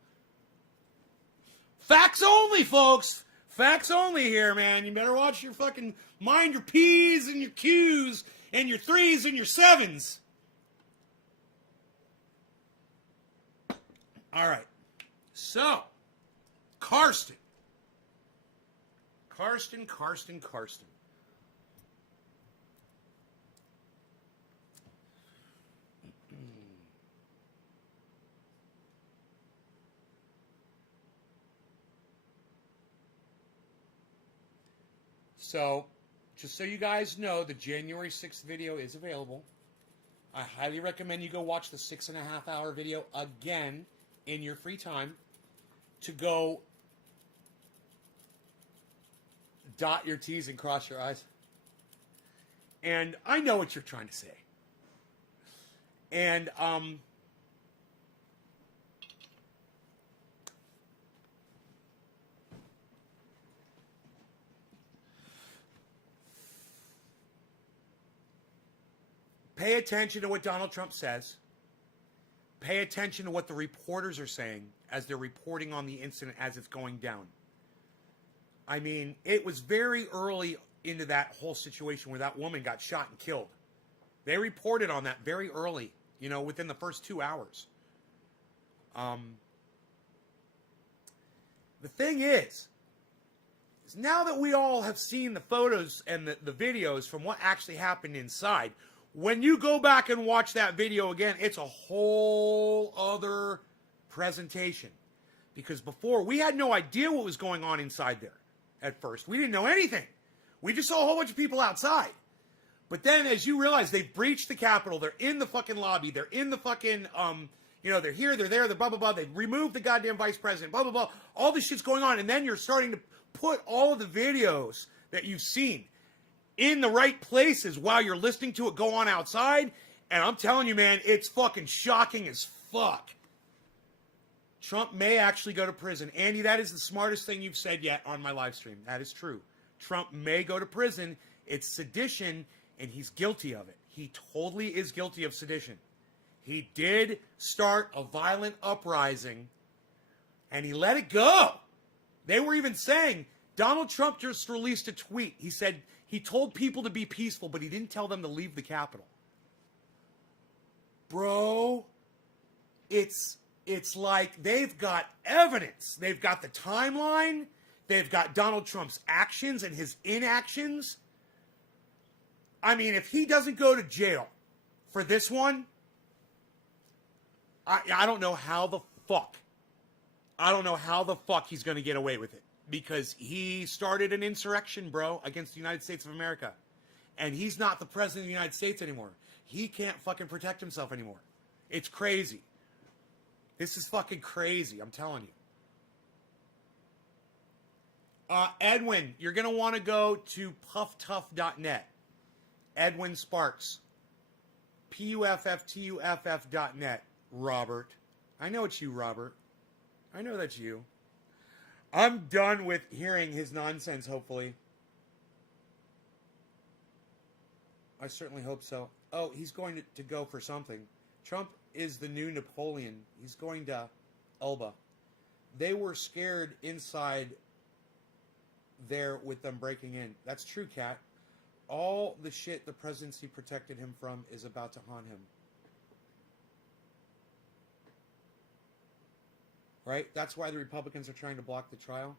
Facts only, folks. Facts only here, man. You better watch your fucking... Mind your P's and your Q's and your 3's and your 7's. All right. So, Karsten. So, just so you guys know, the January 6th video is available. I highly recommend you go watch the 6.5-hour video again in your free time to go dot your T's and cross your I's. And I know what you're trying to say. And, pay attention to what Donald Trump says. Pay attention to what the reporters are saying as they're reporting on the incident as it's going down. I mean, it was very early into that whole situation where that woman got shot and killed. They reported on that very early, you know, within the first 2 hours. The thing is now that we all have seen the photos and the videos from what actually happened inside, when you go back and watch that video again, it's a whole other presentation. Because before, we had no idea what was going on inside there at first. We didn't know anything. We just saw a whole bunch of people outside. But then as you realize they've breached the Capitol, they're in the fucking lobby, they're in the fucking, they're here, they're there, they're blah, blah, blah. They removed the goddamn vice president, blah, blah, blah. All this shit's going on. And then you're starting to put all of the videos that you've seen in the right places while you're listening to it go on outside. And I'm telling you, man, it's fucking shocking as fuck. Trump may actually go to prison. Andy, that is the smartest thing you've said yet on my live stream. That is true. Trump may go to prison. It's sedition, and he's guilty of it. He totally is guilty of sedition. He did start a violent uprising, and he let it go. They were even saying, Donald Trump just released a tweet. He said he told people to be peaceful, but he didn't tell them to leave the Capitol. Bro, it's like they've got evidence. They've got the timeline. They've got Donald Trump's actions and his inactions. I mean, if he doesn't go to jail for this one, I don't know how the fuck. I don't know how the fuck he's going to get away with it. Because he started an insurrection, bro, against the United States of America. And he's not the president of the United States anymore. He can't fucking protect himself anymore. It's crazy. This is fucking crazy, I'm telling you. Edwin, you're going to want to go to pufftuff.net. Edwin Sparks. PUFFTUFF.net. Robert. I know it's you, Robert. I know that's you. I'm done with hearing his nonsense, hopefully. I certainly hope so. Oh, he's going to go for something. Trump is the new Napoleon. He's going to Elba. They were scared inside there with them breaking in. That's true, Kat. All the shit the presidency protected him from is about to haunt him. Right? That's why the Republicans are trying to block the trial.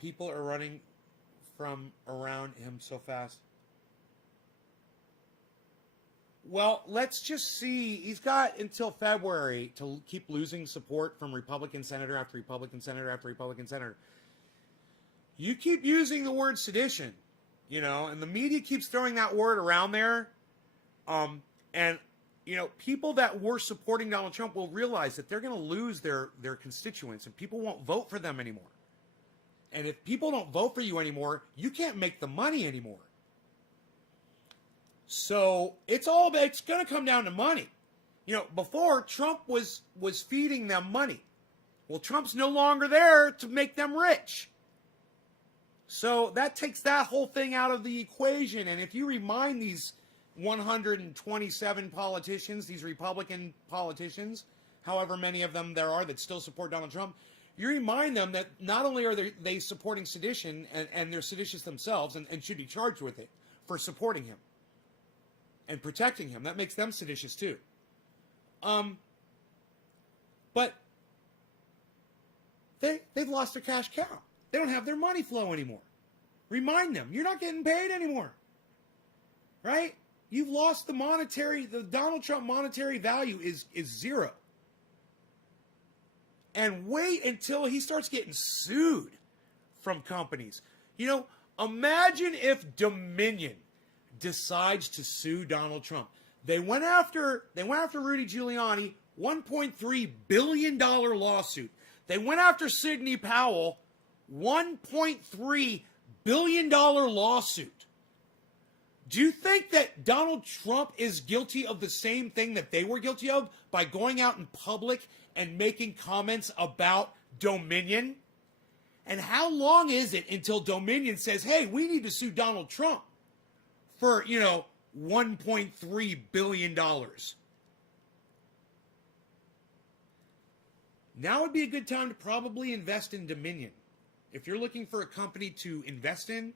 People are running from around him so fast. Well, let's just see. He's got until February to keep losing support from Republican senator after Republican senator after Republican senator. You keep using the word sedition, and the media keeps throwing that word around there. People that were supporting Donald Trump will realize that they're going to lose their constituents and people won't vote for them anymore. And if people don't vote for you anymore, you can't make the money anymore. So it's going to come down to money. Before Trump was feeding them money. Well, Trump's no longer there to make them rich. So that takes that whole thing out of the equation. And if you remind these 127 politicians, these Republican politicians, however many of them there are that still support Donald Trump, you remind them that not only are they supporting sedition, and they're seditious themselves and should be charged with it for supporting him and protecting him. That makes them seditious too. But they've lost their cash cow. They don't have their money flow anymore. Remind them, you're not getting paid anymore. Right? You've lost the Donald Trump monetary value is zero. And wait until he starts getting sued from companies. Imagine if Dominion decides to sue Donald Trump. They went after Rudy Giuliani, $1.3 billion lawsuit. They went after Sidney Powell, $1.3 billion lawsuit. Do you think that Donald Trump is guilty of the same thing that they were guilty of by going out in public and making comments about Dominion? And how long is it until Dominion says, hey, we need to sue Donald Trump for, $1.3 billion? Now would be a good time to probably invest in Dominion. If you're looking for a company to invest in,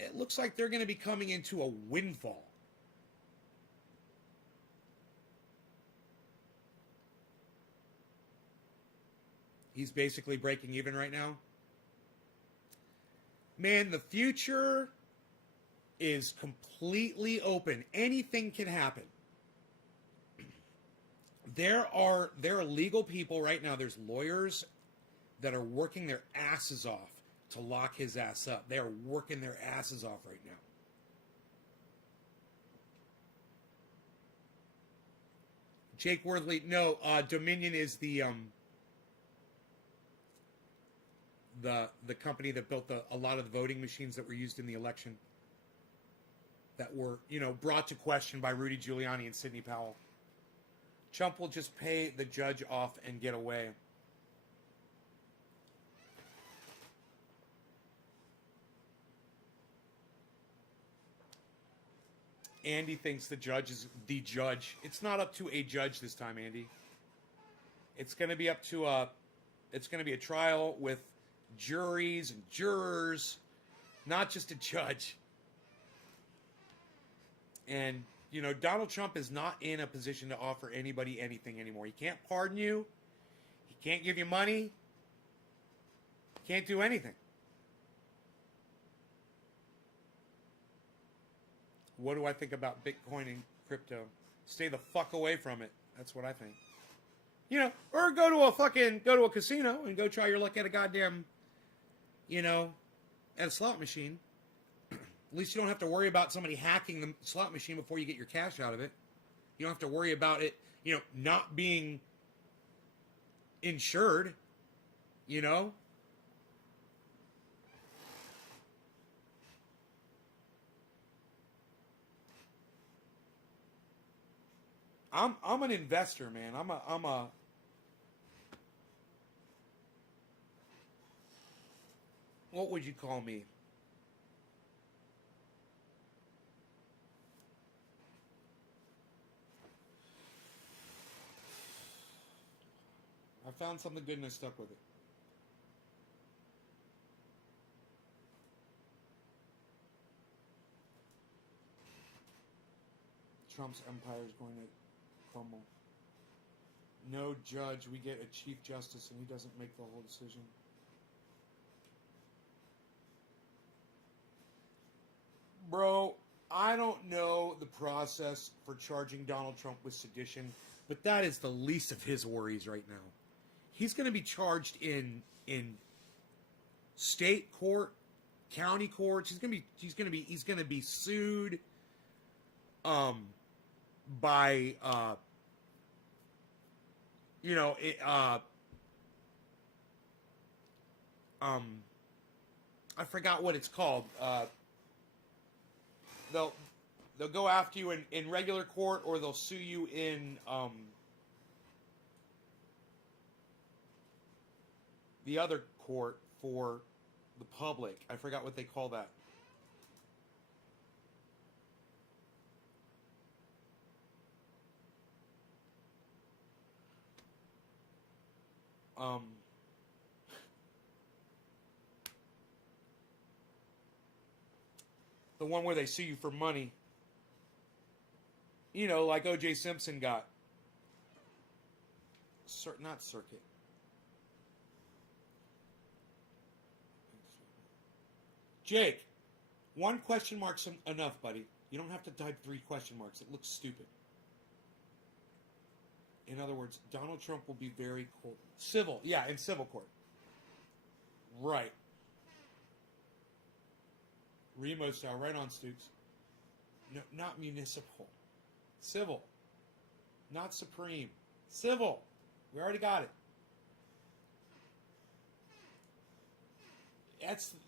it looks like they're going to be coming into a windfall. He's basically breaking even right now. Man, the future is completely open. Anything can happen. There are legal people right now. There's lawyers that are working their asses off to lock his ass up. They are working their asses off right now. Jake Worthley, no, Dominion is the company that built a lot of the voting machines that were used in the election that were, brought to question by Rudy Giuliani and Sidney Powell. Trump will just pay the judge off and get away. Andy thinks the judge is the judge. It's not up to a judge this time, Andy. It's going to be up to it's going to be a trial with juries and jurors, not just a judge. And, Donald Trump is not in a position to offer anybody anything anymore. He can't pardon you. He can't give you money. He can't do anything. What do I think about Bitcoin and crypto? Stay the fuck away from it. That's what I think. Or go to a casino and go try your luck at a goddamn, at a slot machine. At least you don't have to worry about somebody hacking the slot machine before you get your cash out of it. You don't have to worry about it, not being insured, I'm an investor, man. I'm a what would you call me? I found something good and I stuck with it. Trump's empire is going to crumble. No judge. We get a chief justice and he doesn't make the whole decision. Bro, I don't know the process for charging Donald Trump with sedition, but that is the least of his worries right now. He's going to be charged in state court, county courts. He's going to be sued by I forgot what it's called. They'll go after you in regular court, or they'll sue you in the other court for the public. I forgot what they call that. The one where they sue you for money. Like O.J. Simpson got. Not circuit. Jake, one question mark's enough, buddy. You don't have to type 3 question marks. It looks stupid. In other words, Donald Trump will be very cold. Civil. Yeah, in civil court. Right. Remo style. Right on, Stooks. No, not municipal. Civil. Not supreme. Civil. We already got it.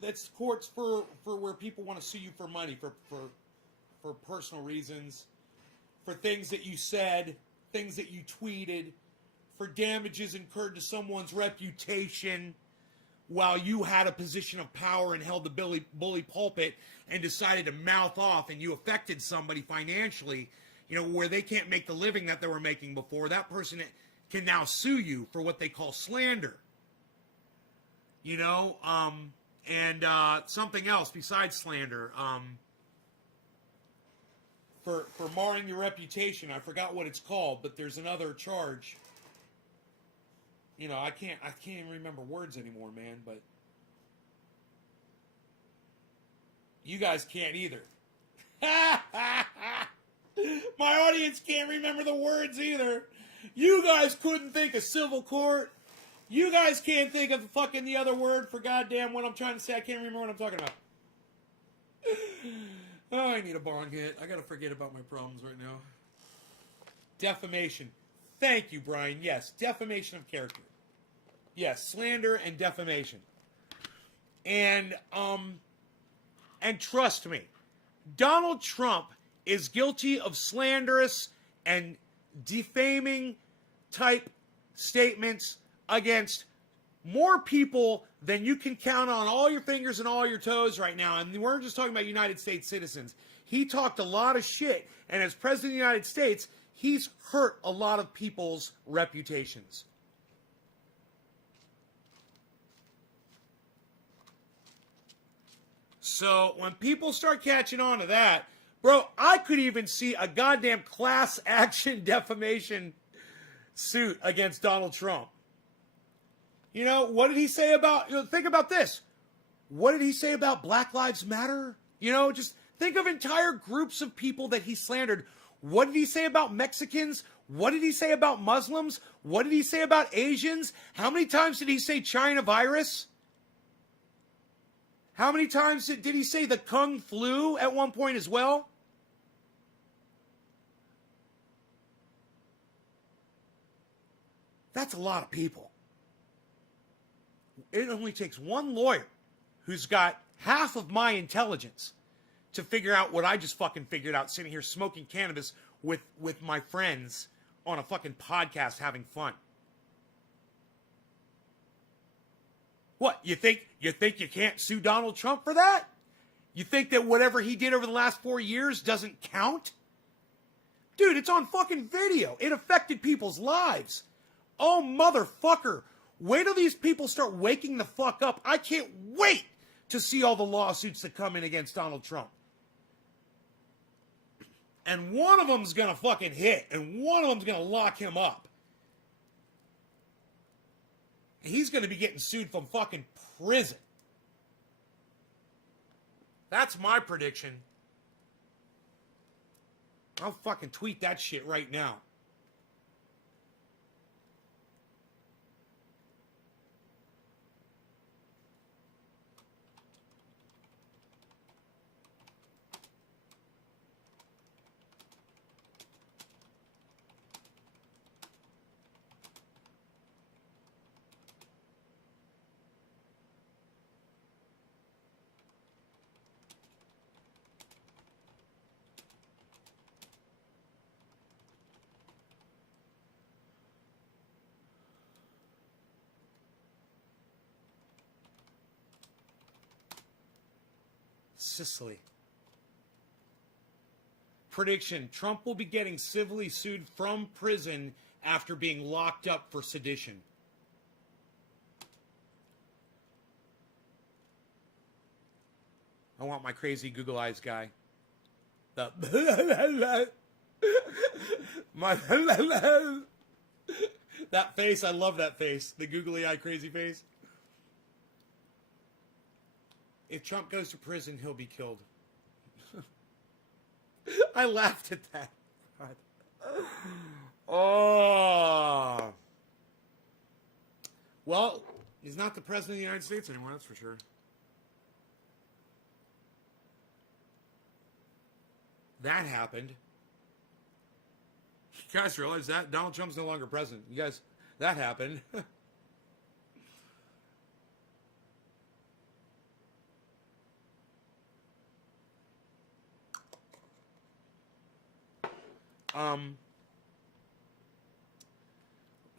That's courts for where people want to sue you for money, for personal reasons, for things that you said, things that you tweeted, for damages incurred to someone's reputation while you had a position of power and held the bully pulpit and decided to mouth off, and you affected somebody financially, where they can't make the living that they were making before. That person can now sue you for what they call slander. And something else besides slander. For marring your reputation. I forgot what it's called, but there's another charge. I can't even remember words anymore, man, but you guys can't either. My audience can't remember the words either. You guys couldn't think of civil court. You guys can't think of fucking the other word for goddamn what I'm trying to say. I can't remember what I'm talking about. Oh, I need a bong hit. I gotta forget about my problems right now. Defamation. Thank you, Brian. Yes, defamation of character. Yes, slander and defamation. And trust me, Donald Trump is guilty of slanderous and defaming type statements against more people than you can count on all your fingers and all your toes right now. And we're just talking about United States citizens. He talked a lot of shit, and as President of the United States, he's hurt a lot of people's reputations. So when people start catching on to that, bro, I could even see a goddamn class action defamation suit against Donald Trump. What did he say about, think about this. What did he say about Black Lives Matter? Just think of entire groups of people that he slandered. What did he say about Mexicans? What did he say about Muslims? What did he say about Asians? How many times did he say China virus? How many times did he say the Kung flu at one point as well? That's a lot of people. It only takes one lawyer who's got half of my intelligence to figure out what I just fucking figured out sitting here smoking cannabis with my friends on a fucking podcast having fun. What, you think you can't sue Donald Trump for that? You think that whatever he did over the last 4 years doesn't count? Dude, it's on fucking video. It affected people's lives. Oh, motherfucker. Wait till these people start waking the fuck up. I can't wait to see all the lawsuits that come in against Donald Trump. And one of them's gonna fucking hit, and one of them's gonna lock him up. He's gonna be getting sued from fucking prison. That's my prediction. I'll fucking tweet that shit right now. Sicily. Prediction: Trump will be getting civilly sued from prison after being locked up for sedition. I want my crazy Google Eyes guy. That face, I love that face. The googly eye crazy face. If Trump goes to prison, he'll be killed. I laughed at that. Oh. Well, he's not the president of the United States anymore, that's for sure. That happened. You guys realize that? Donald Trump's no longer president. You guys, that happened.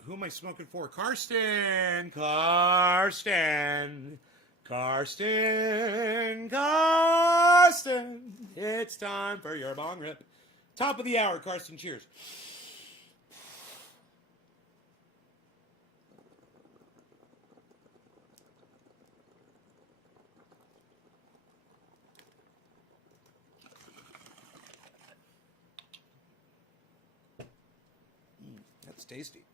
Who am I smoking for? Karsten. It's time for your bong rip. Top of the hour, Karsten. Cheers. That's tasty.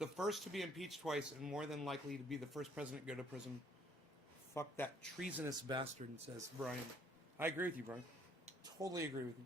The first to be impeached twice and more than likely to be the first president to go to prison. Fuck that treasonous bastard, says Brian. I agree with you, Brian. Totally agree with you.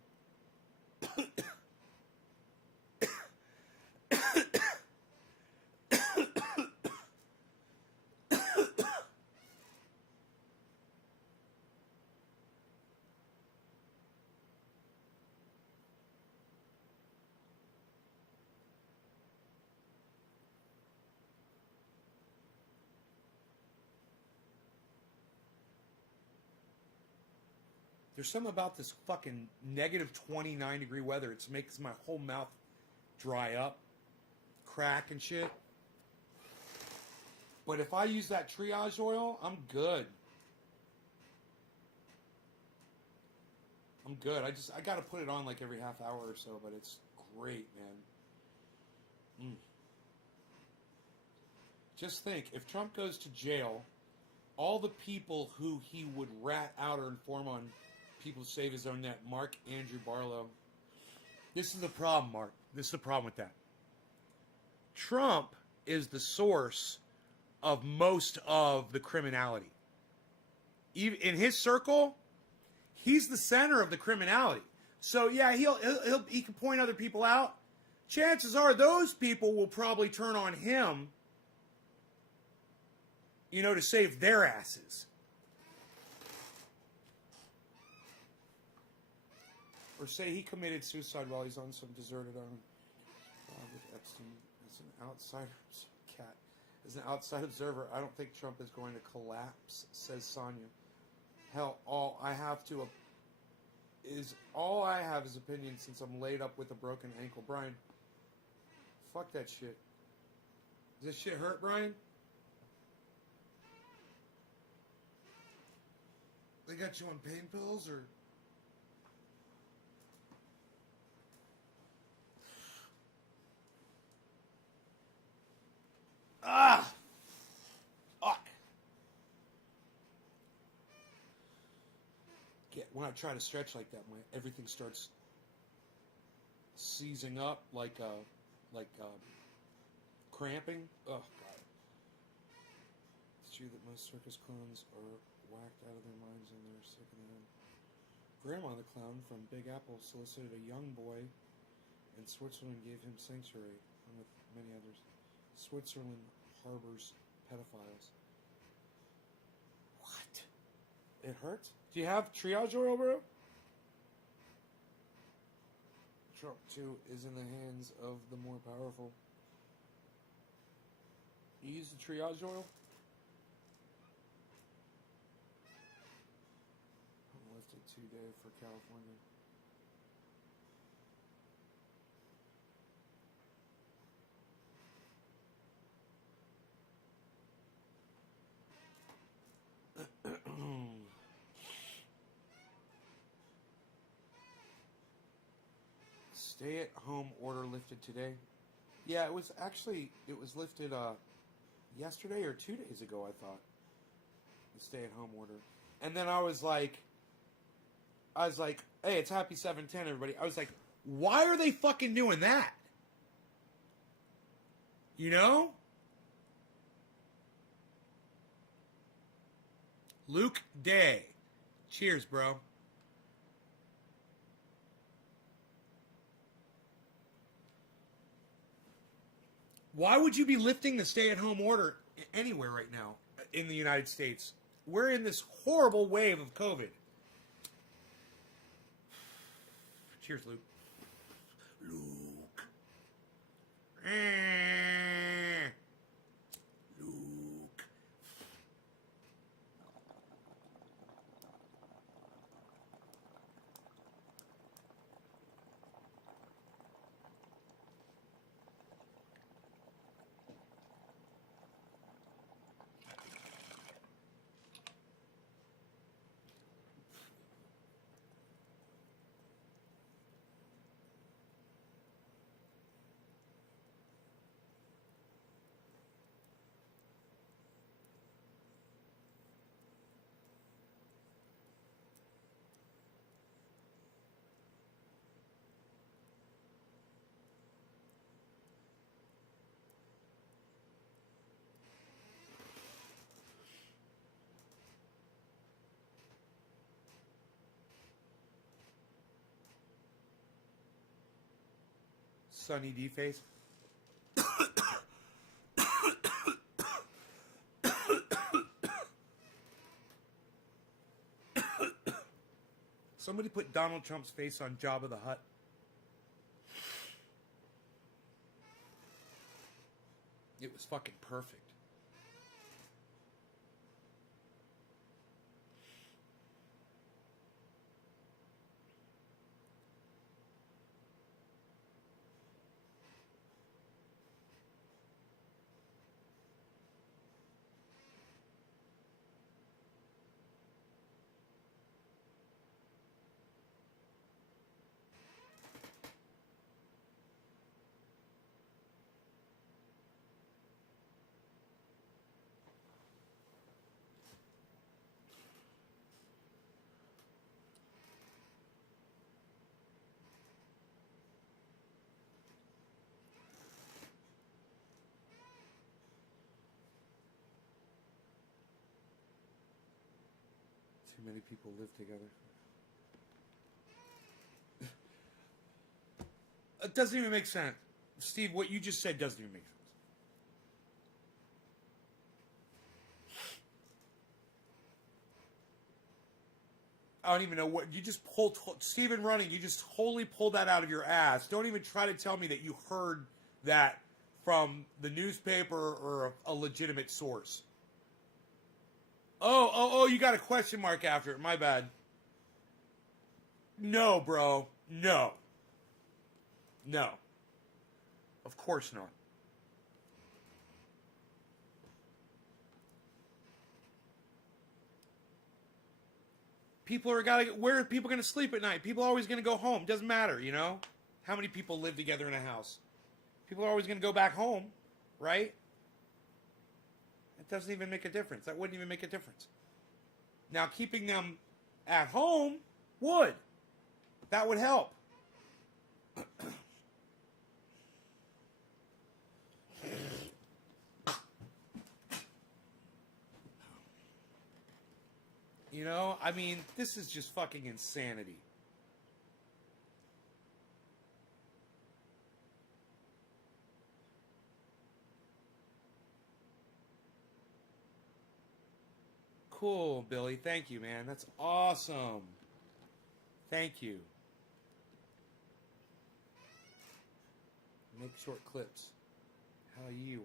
There's something about this fucking negative 29 degree weather. It makes my whole mouth dry up, crack and shit. But if I use that triage oil, I'm good. I'm good. I got to put it on like every half hour or so, but it's great, man. Just think, if Trump goes to jail, all the people who he would rat out or inform on people to save his own net, Mark Andrew Barlow. This is the problem, Mark. This is the problem with that. Trump is the source of most of the criminality. Even in his circle, he's the center of the criminality. So yeah, he can point other people out. Chances are those people will probably turn on him, you know, to save their asses. Or say he committed suicide while he's on some deserted island. With Epstein as an outsider, cat. As an outside observer, I don't think Trump is going to collapse, says Sonia. Hell, all I have is opinion since I'm laid up with a broken ankle. Brian, fuck that shit. Does this shit hurt, Brian? They got you on pain pills or? Ah! Fuck. When I try to stretch like that, everything starts seizing up like cramping. Oh, God. It's true that most circus clowns are whacked out of their minds and they're sick in the head. Grandma the clown from Big Apple solicited a young boy in Switzerland, gave him sanctuary, and with many others. Switzerland harbors pedophiles. What? It hurts? Do you have triage oil, bro? Trump, too, is in the hands of the more powerful. You use the triage oil? Lifted today for California. Stay-at-home order lifted today. Yeah, it was lifted yesterday or 2 days ago, I thought. The stay-at-home order. And then I was like, hey, it's happy 7/10, everybody. I was like, why are they fucking doing that? You know? Luke Day. Cheers, bro. Why would you be lifting the stay-at-home order anywhere right now in the United States? We're in this horrible wave of COVID. Cheers, Luke. Luke. Luke. Sunny D face. Somebody put Donald Trump's face on Jabba the Hutt. It was fucking perfect. Too many people live together. It doesn't even make sense. Steve, what you just said doesn't even make sense. I don't even know what you just pulled. Stephen Running, you just wholly pulled that out of your ass. Don't even try to tell me that you heard that from the newspaper or a legitimate source. Oh, you got a question mark after it. My bad. No, bro. No. No. Of course not. Where are people going to sleep at night? People are always going to go home. Doesn't matter, you know? How many people live together in a house? People are always going to go back home, right? It doesn't even make a difference. That wouldn't even make a difference. Now, keeping them at home would. That would help. You know, I mean, this is just fucking insanity. Cool, Billy. Thank you, man. That's awesome. Thank you. Make short clips. How are you?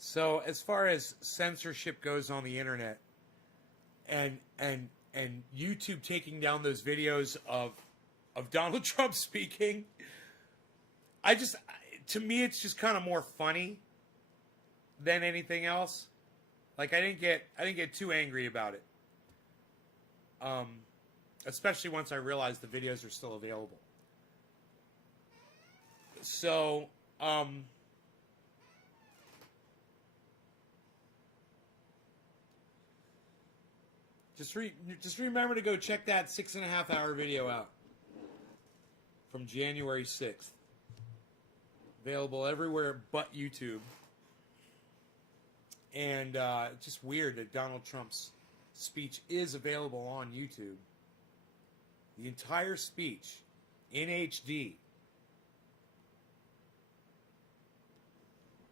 So as far as censorship goes on the internet, and YouTube taking down those videos of Donald Trump speaking, to me it's just kind of more funny than anything else. Like I didn't get too angry about it. Especially once I realized the videos are still available. So, Just remember to go check that 6.5 hour video out from January 6th. Available everywhere but YouTube. And it's just weird that Donald Trump's speech is available on YouTube. The entire speech in HD.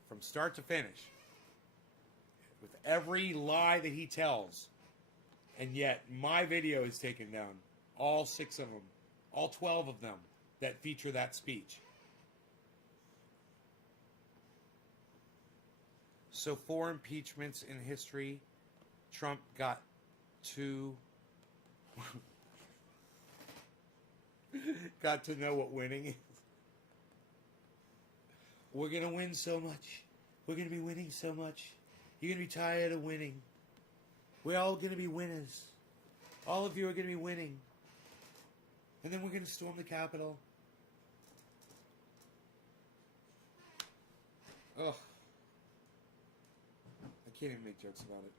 From start to finish. With every lie that he tells. And yet, my video is taken down. All 6 of them. All 12 of them that feature that speech. So 4 impeachments in history. Trump got 2. Got to know what winning is. We're going to win so much. We're going to be winning so much. You're going to be tired of winning. We're all going to be winners. All of you are going to be winning. And then we're going to storm the Capitol. Ugh. I can't even make jokes about it.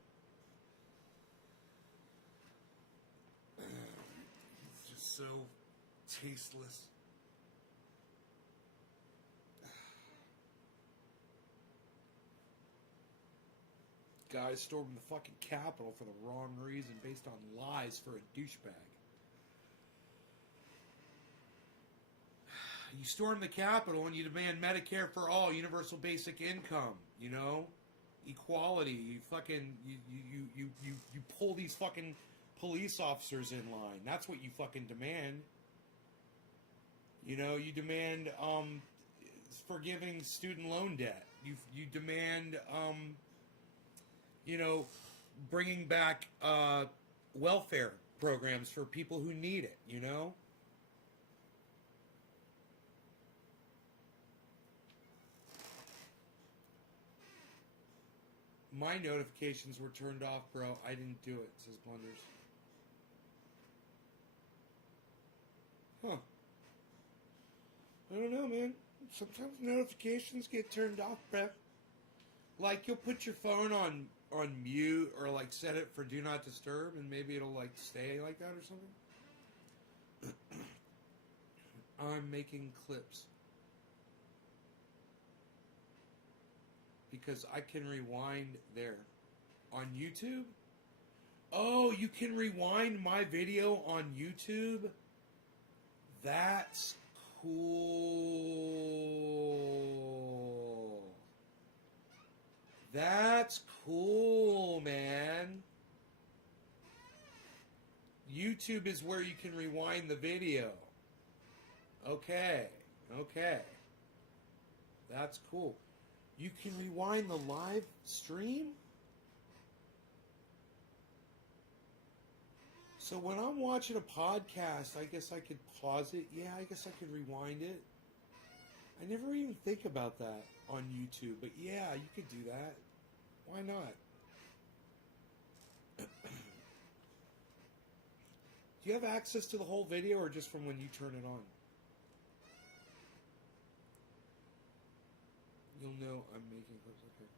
It's just so tasteless. Guys storming the fucking Capitol for the wrong reason based on lies for a douchebag. You storm the Capitol and you demand Medicare for all, universal basic income, you know? Equality. You fucking you pull these fucking police officers in line. That's what you fucking demand. You know, you demand forgiving student loan debt. You demand you know, bringing back welfare programs for people who need it, you know? My notifications were turned off, bro. I didn't do it, says Blunders. Huh. I don't know, man. Sometimes notifications get turned off, bro. Like, you'll put your phone on mute or, like, set it for do not disturb, and maybe it'll, like, stay like that or something. I'm making clips. Because I can rewind there. On YouTube? Oh, you can rewind my video on YouTube? That's cool. That's cool, man. YouTube is where you can rewind the video. Okay. Okay. That's cool. You can rewind the live stream? So when I'm watching a podcast, I guess I could pause it. Yeah, I guess I could rewind it. I never even think about that on YouTube. But yeah, you could do that. Why not? Do you have access to the whole video or just from when you turn it on? You'll know I'm making clips. Okay,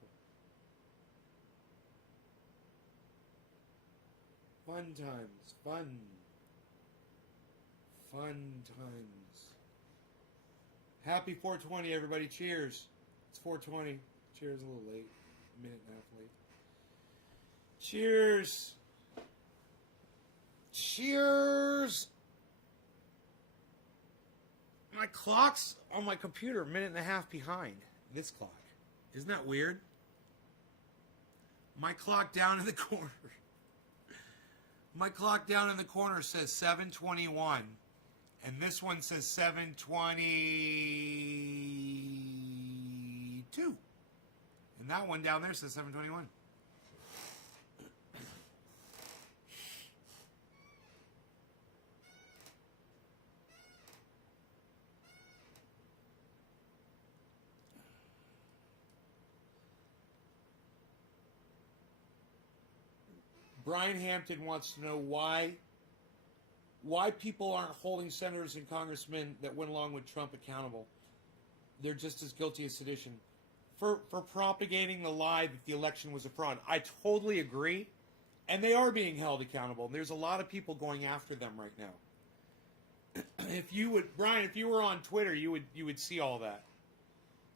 cool. Fun times. Fun. Fun times. Happy 420, everybody. Cheers. It's 420. Cheers a little late. A minute and a half late. Cheers. Cheers. My clock's on my computer a minute and a half behind this clock. Isn't that weird? My clock down in the corner. My clock down in the corner says 7:21. And this one says 7:22. And that one down there says 7:21. Brian Hampton wants to know why people aren't holding senators and congressmen that went along with Trump accountable. They're just as guilty as sedition. For propagating the lie that the election was a fraud. I totally agree. And they are being held accountable. And there's a lot of people going after them right now. If you would, Brian, if you were on Twitter, you would see all that.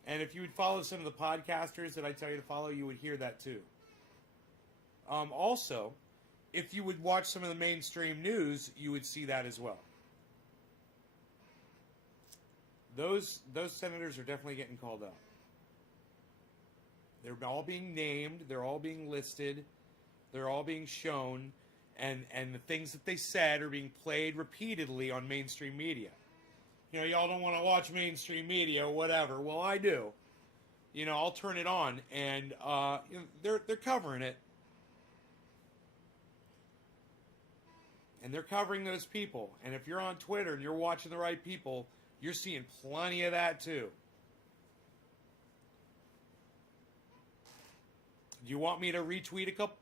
And if you would follow some of the podcasters that I tell you to follow, you would hear that too. Also, if you would watch some of the mainstream news, you would see that as well. Those senators are definitely getting called out. They're all being named. They're all being listed. They're all being shown. And the things that they said are being played repeatedly on mainstream media. You know, y'all don't want to watch mainstream media or whatever. Well, I do. You know, I'll turn it on, and you know, they're covering it. And they're covering those people. And if you're on Twitter and you're watching the right people, you're seeing plenty of that too. Do you want me to retweet a couple?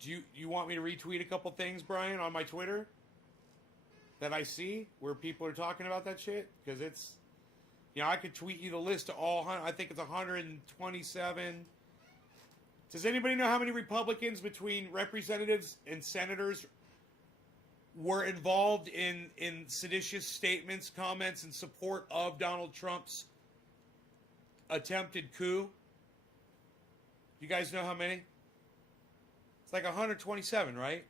Do you want me to retweet a couple things, Brian, on my Twitter that I see where people are talking about that shit? Because it's, you know, I could tweet you the list of all. I think it's 127. Does anybody know how many Republicans between representatives and senators were involved in seditious statements, comments in support of Donald Trump's attempted coup? You guys know how many? It's like 127, right?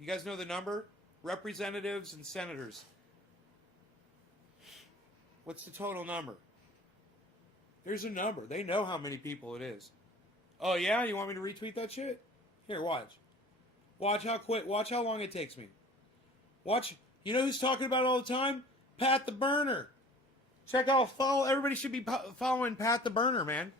You guys know the number? Representatives and senators. What's the total number? There's a number. They know how many people it is. Oh, yeah? You want me to retweet that shit? Here, watch. Watch how quick. Watch how long it takes me. Watch. You know who's talking about it all the time? Pat the Burner. Check out, follow. Everybody should be following Pat the Burner, man.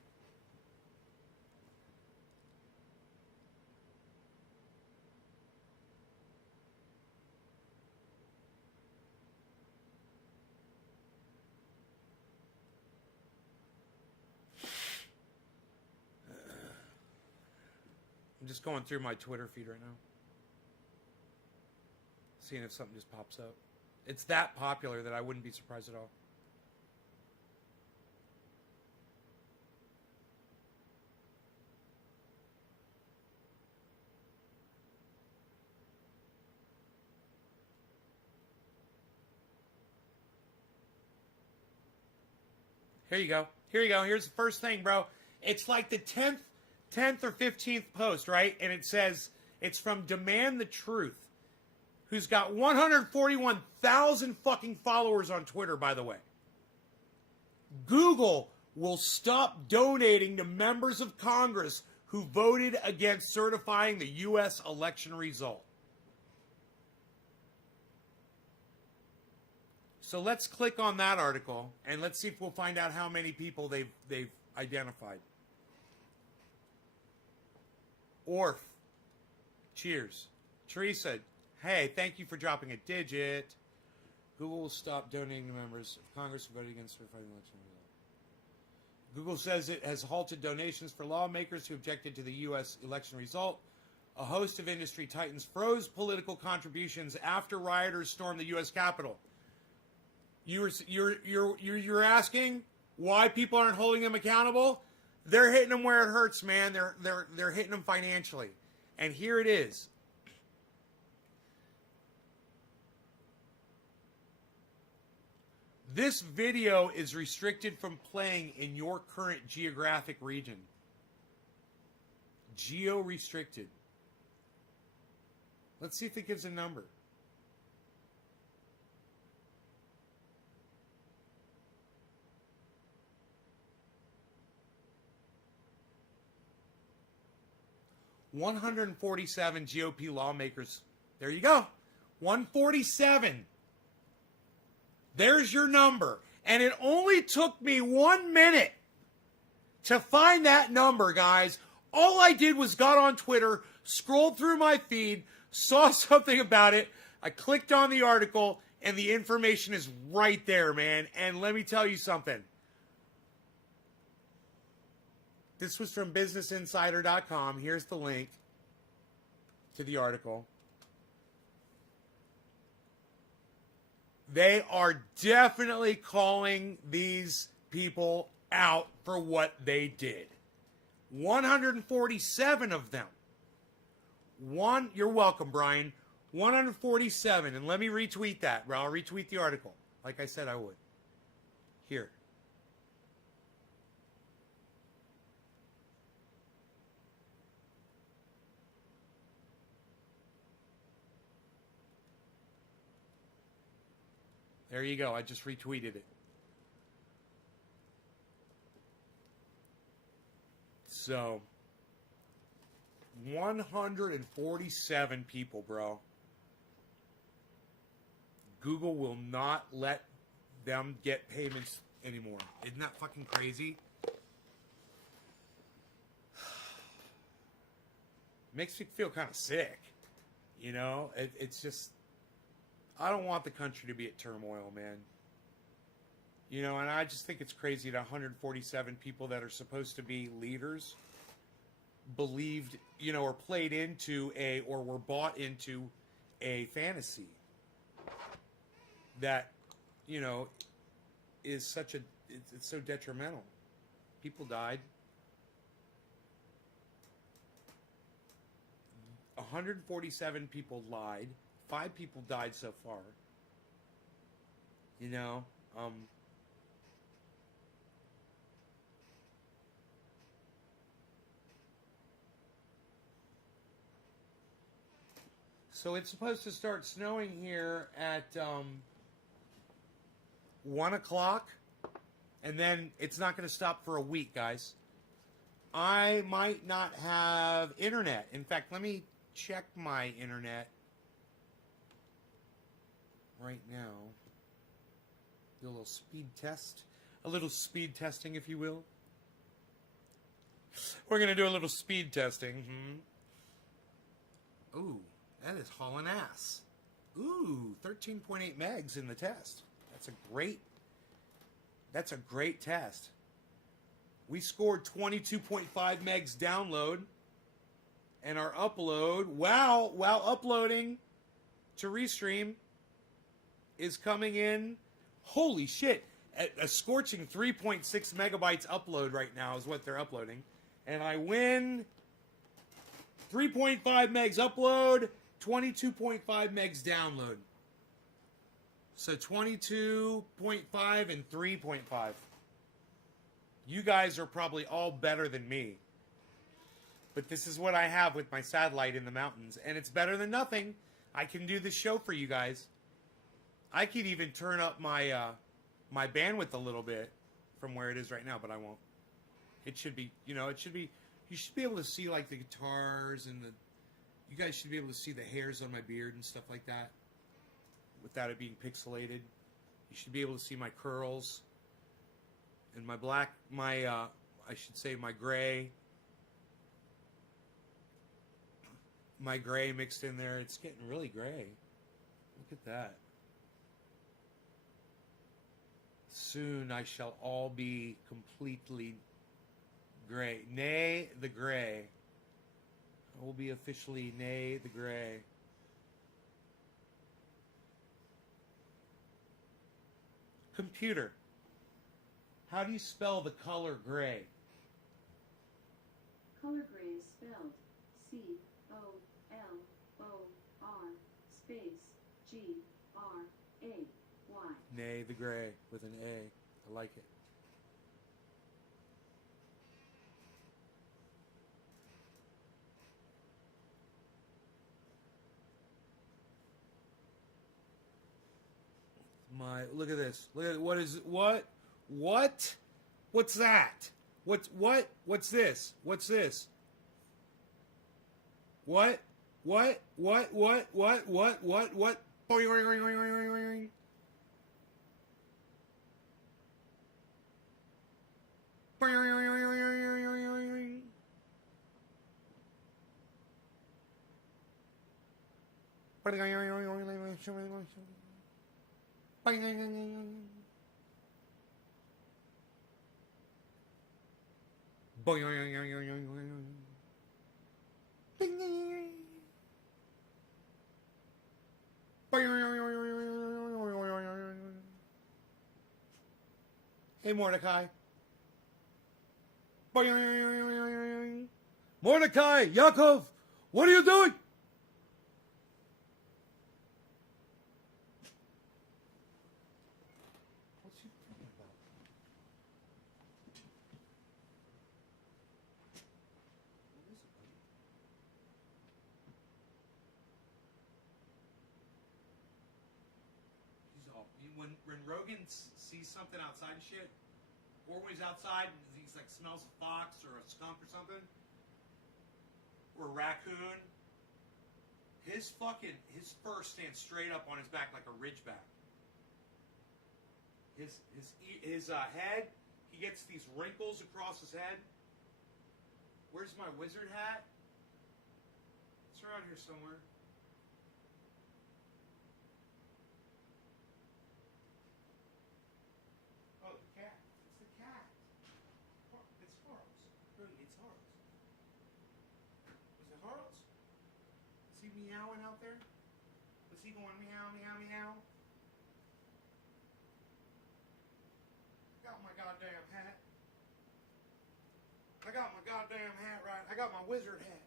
I'm just going through my Twitter feed right now. Seeing if something just pops up. It's that popular that I wouldn't be surprised at all. Here you go. Here you go. Here's the first thing, bro. It's like the 10th or 15th post, right? And it says, it's from Demand the Truth, who's got 141,000 fucking followers on Twitter, by the way. Google will stop donating to members of Congress who voted against certifying the U.S. election result. So let's click on that article, and let's see if we'll find out how many people they've identified. Orf. Cheers. Teresa. Hey, thank you for dropping a digit. Google will stop donating to members of Congress who voted against certifying the election result. Google says it has halted donations for lawmakers who objected to the U.S. election result. A host of industry titans froze political contributions after rioters stormed the U.S. Capitol. You're asking why people aren't holding them accountable? They're hitting them where it hurts, man. They're hitting them financially. And here it is. This video is restricted from playing in your current geographic region. Geo-restricted. Let's see if it gives a number. $147 GOP lawmakers. There you go. 147. There's your number. And it only took me 1 minute to find that number, guys. All I did was got on Twitter, scrolled through my feed, saw something about it. I clicked on the article, and the information is right there, man. And let me tell you something. This was from BusinessInsider.com. Here's the link to the article. They are definitely calling these people out for what they did. 147 of them. You're welcome, Brian. 147, and let me retweet that. I'll retweet the article, like I said I would. Here. There you go. I just retweeted it. So, 147 people, bro. Google will not let them get payments anymore. Isn't that fucking crazy? Makes me feel kind of sick. You know, it's just, I don't want the country to be at turmoil, man. You know, and I just think it's crazy that 147 people that are supposed to be leaders believed, you know, or played into or were bought into a fantasy that, you know, is such a, it's so detrimental. People died. 147 people lied. 5 people died so far. You know, so it's supposed to start snowing here at 1 o'clock, and then it's not going to stop for a week, guys. I might not have internet. In fact, let me check my internet right now. Do a little speed test. A little speed testing, if you will. We're going to do a little speed testing. Ooh, that is hauling ass. Ooh, 13.8 megs in the test. That's a great test. We scored 22.5 megs download. And our upload, while uploading to Restream, is coming in, holy shit, at a scorching 3.6 megabytes upload right now is what they're uploading. And I win 3.5 megs upload, 22.5 megs download. So 22.5 and 3.5. You guys are probably all better than me. But this is what I have with my satellite in the mountains. And it's better than nothing. I can do the show for you guys. I could even turn up my my bandwidth a little bit from where it is right now, but I won't. It should be, you know, you should be able to see like the guitars and you guys should be able to see the hairs on my beard and stuff like that without it being pixelated. You should be able to see my curls and my black, I should say my gray. My gray mixed in there. It's getting really gray. Look at that. Soon I shall all be completely gray. Nay, the gray. I will be officially nay, the gray. Computer. How do you spell the color gray? Color gray is spelled C-O-L-O-R space G-R-A-Y. Nay, the gray with an A. I like it. Look at this. Look at what's that? What's this? What's this? What? Hey, Mordecai. Mordecai, Yaakov, what are you doing? What's he thinking about? What is it, buddy? He's all, when Rogan sees something outside and shit, or when he's outside and he's like smells a fox or a skunk or something, or a raccoon, his fur stands straight up on his back like a ridgeback. His head, he gets these wrinkles across his head. Where's my wizard hat? It's around here somewhere. Oh, the cat. It's the cat. It's Harles. Really, it's Harles. Is it Harles? Is he meowing out there? Was he going meow, meow, meow? Got my goddamn hat. I got my goddamn hat right. I got my wizard hat.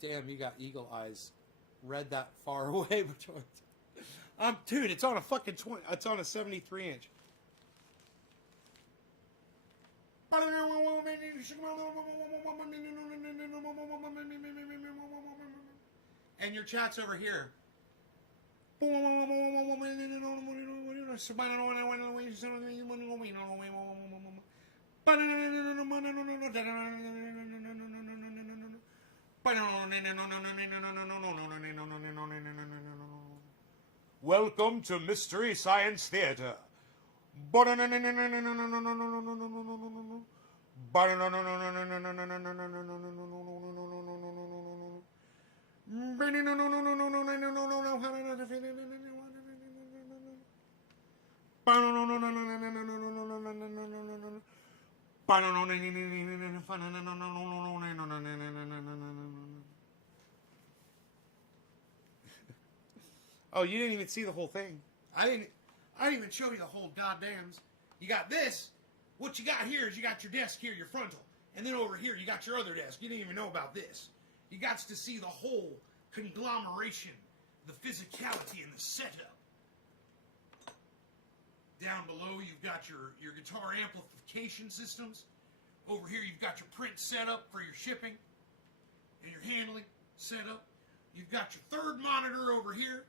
Damn, you got eagle eyes. Read that far away, dude, it's on a fucking 20. It's on a 73 inch. And your chat's over here. Welcome to Mystery Science Theater. Oh, you didn't even see the whole thing. I didn't even show you the whole goddamns. You got this. What you got here is you got your desk here, your frontal. And then over here you got your other desk. You didn't even know about this. You got to see the whole conglomeration, the physicality and the setup. Down below you've got your guitar amplification systems. Over here you've got your print setup for your shipping and your handling setup. You've got your third monitor over here.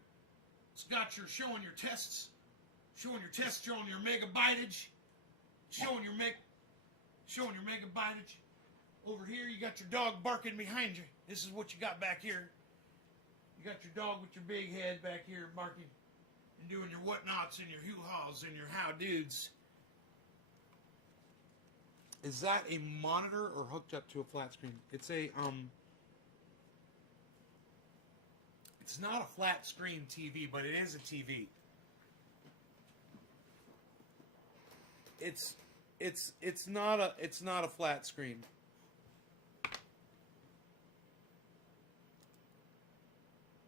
It's got your showing your tests, showing your megabyteage, showing your megabyteage. Over here, you got your dog barking behind you. This is what you got back here. You got your dog with your big head back here barking and doing your whatnots and your hoo-haws and your how-dudes. Is that a monitor or hooked up to a flat screen? It's not a flat screen TV, but it is a TV. It's not a flat screen.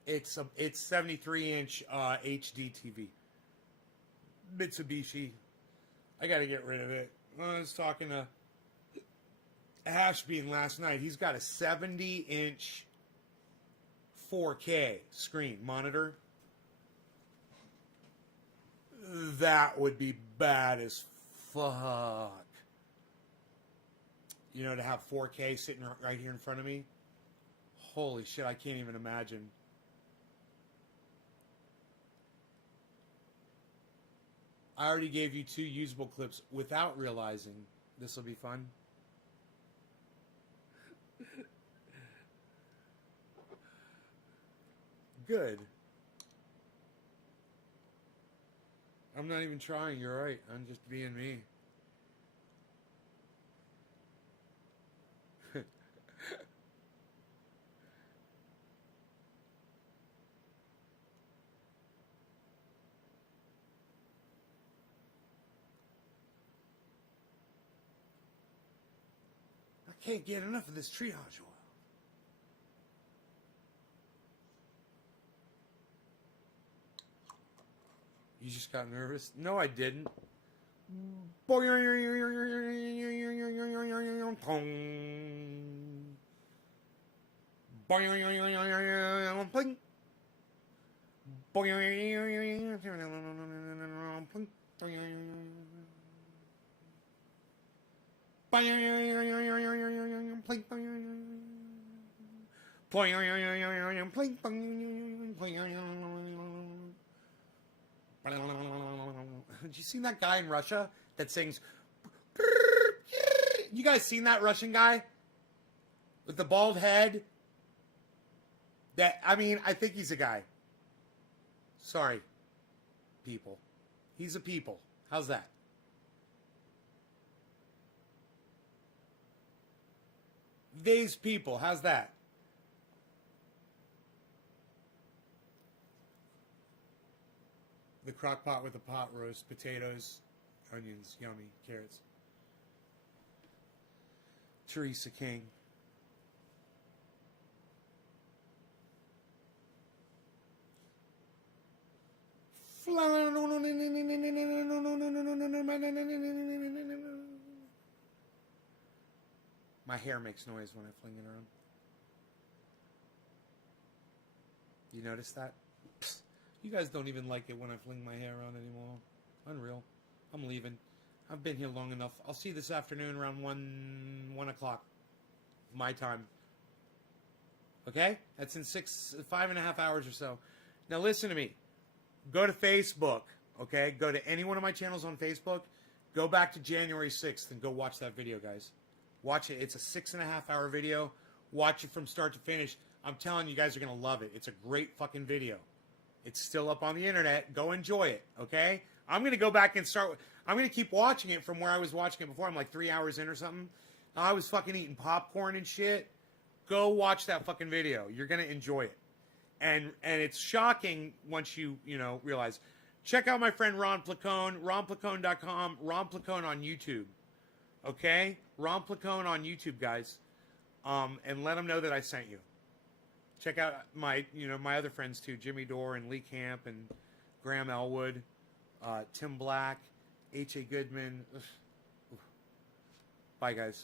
It's 73-inch HD TV. Mitsubishi. I got to get rid of it. I was talking to Ashbean last night. He's got a 70-inch 4K screen monitor. That would be bad as fuck. You know, to have 4K sitting right here in front of me. Holy shit, I can't even imagine. I already gave you 2 usable clips without realizing this will be fun. Good. I'm not even trying, you're right. I'm just being me. Can't get enough of this triage oil. You just got nervous? No, I didn't. Did you see that guy in Russia that sings? You guys seen that Russian guy with the bald head? I think he's a guy. Sorry, people. He's a people. How's that? These people. How's that? The crock pot with the pot roast, potatoes, onions, yummy, carrots. Teresa King. My hair makes noise when I fling it around. You notice that? Psst. You guys don't even like it when I fling my hair around anymore. Unreal. I'm leaving. I've been here long enough. I'll see you this afternoon around 1 o'clock. My time. Okay? That's in 5.5 hours or so. Now listen to me. Go to Facebook. Okay? Go to any one of my channels on Facebook. Go back to January 6th and go watch that video, guys. Watch it. It's a 6.5 hour video. Watch it from start to finish. I'm telling you, you guys are going to love it. It's a great fucking video. It's still up on the internet. Go enjoy it, okay? I'm going to go back and I'm going to keep watching it from where I was watching it before. I'm like 3 hours in or something. I was fucking eating popcorn and shit. Go watch that fucking video. You're going to enjoy it. And it's shocking once you realize. Check out my friend Ron Placone, ronplacone.com, Ron Placone on YouTube. Okay? Ron Placone on YouTube, guys. And let them know that I sent you. Check out my other friends too, Jimmy Dore and Lee Camp and Graham Elwood, Tim Black, H.A. Goodman. Bye, guys.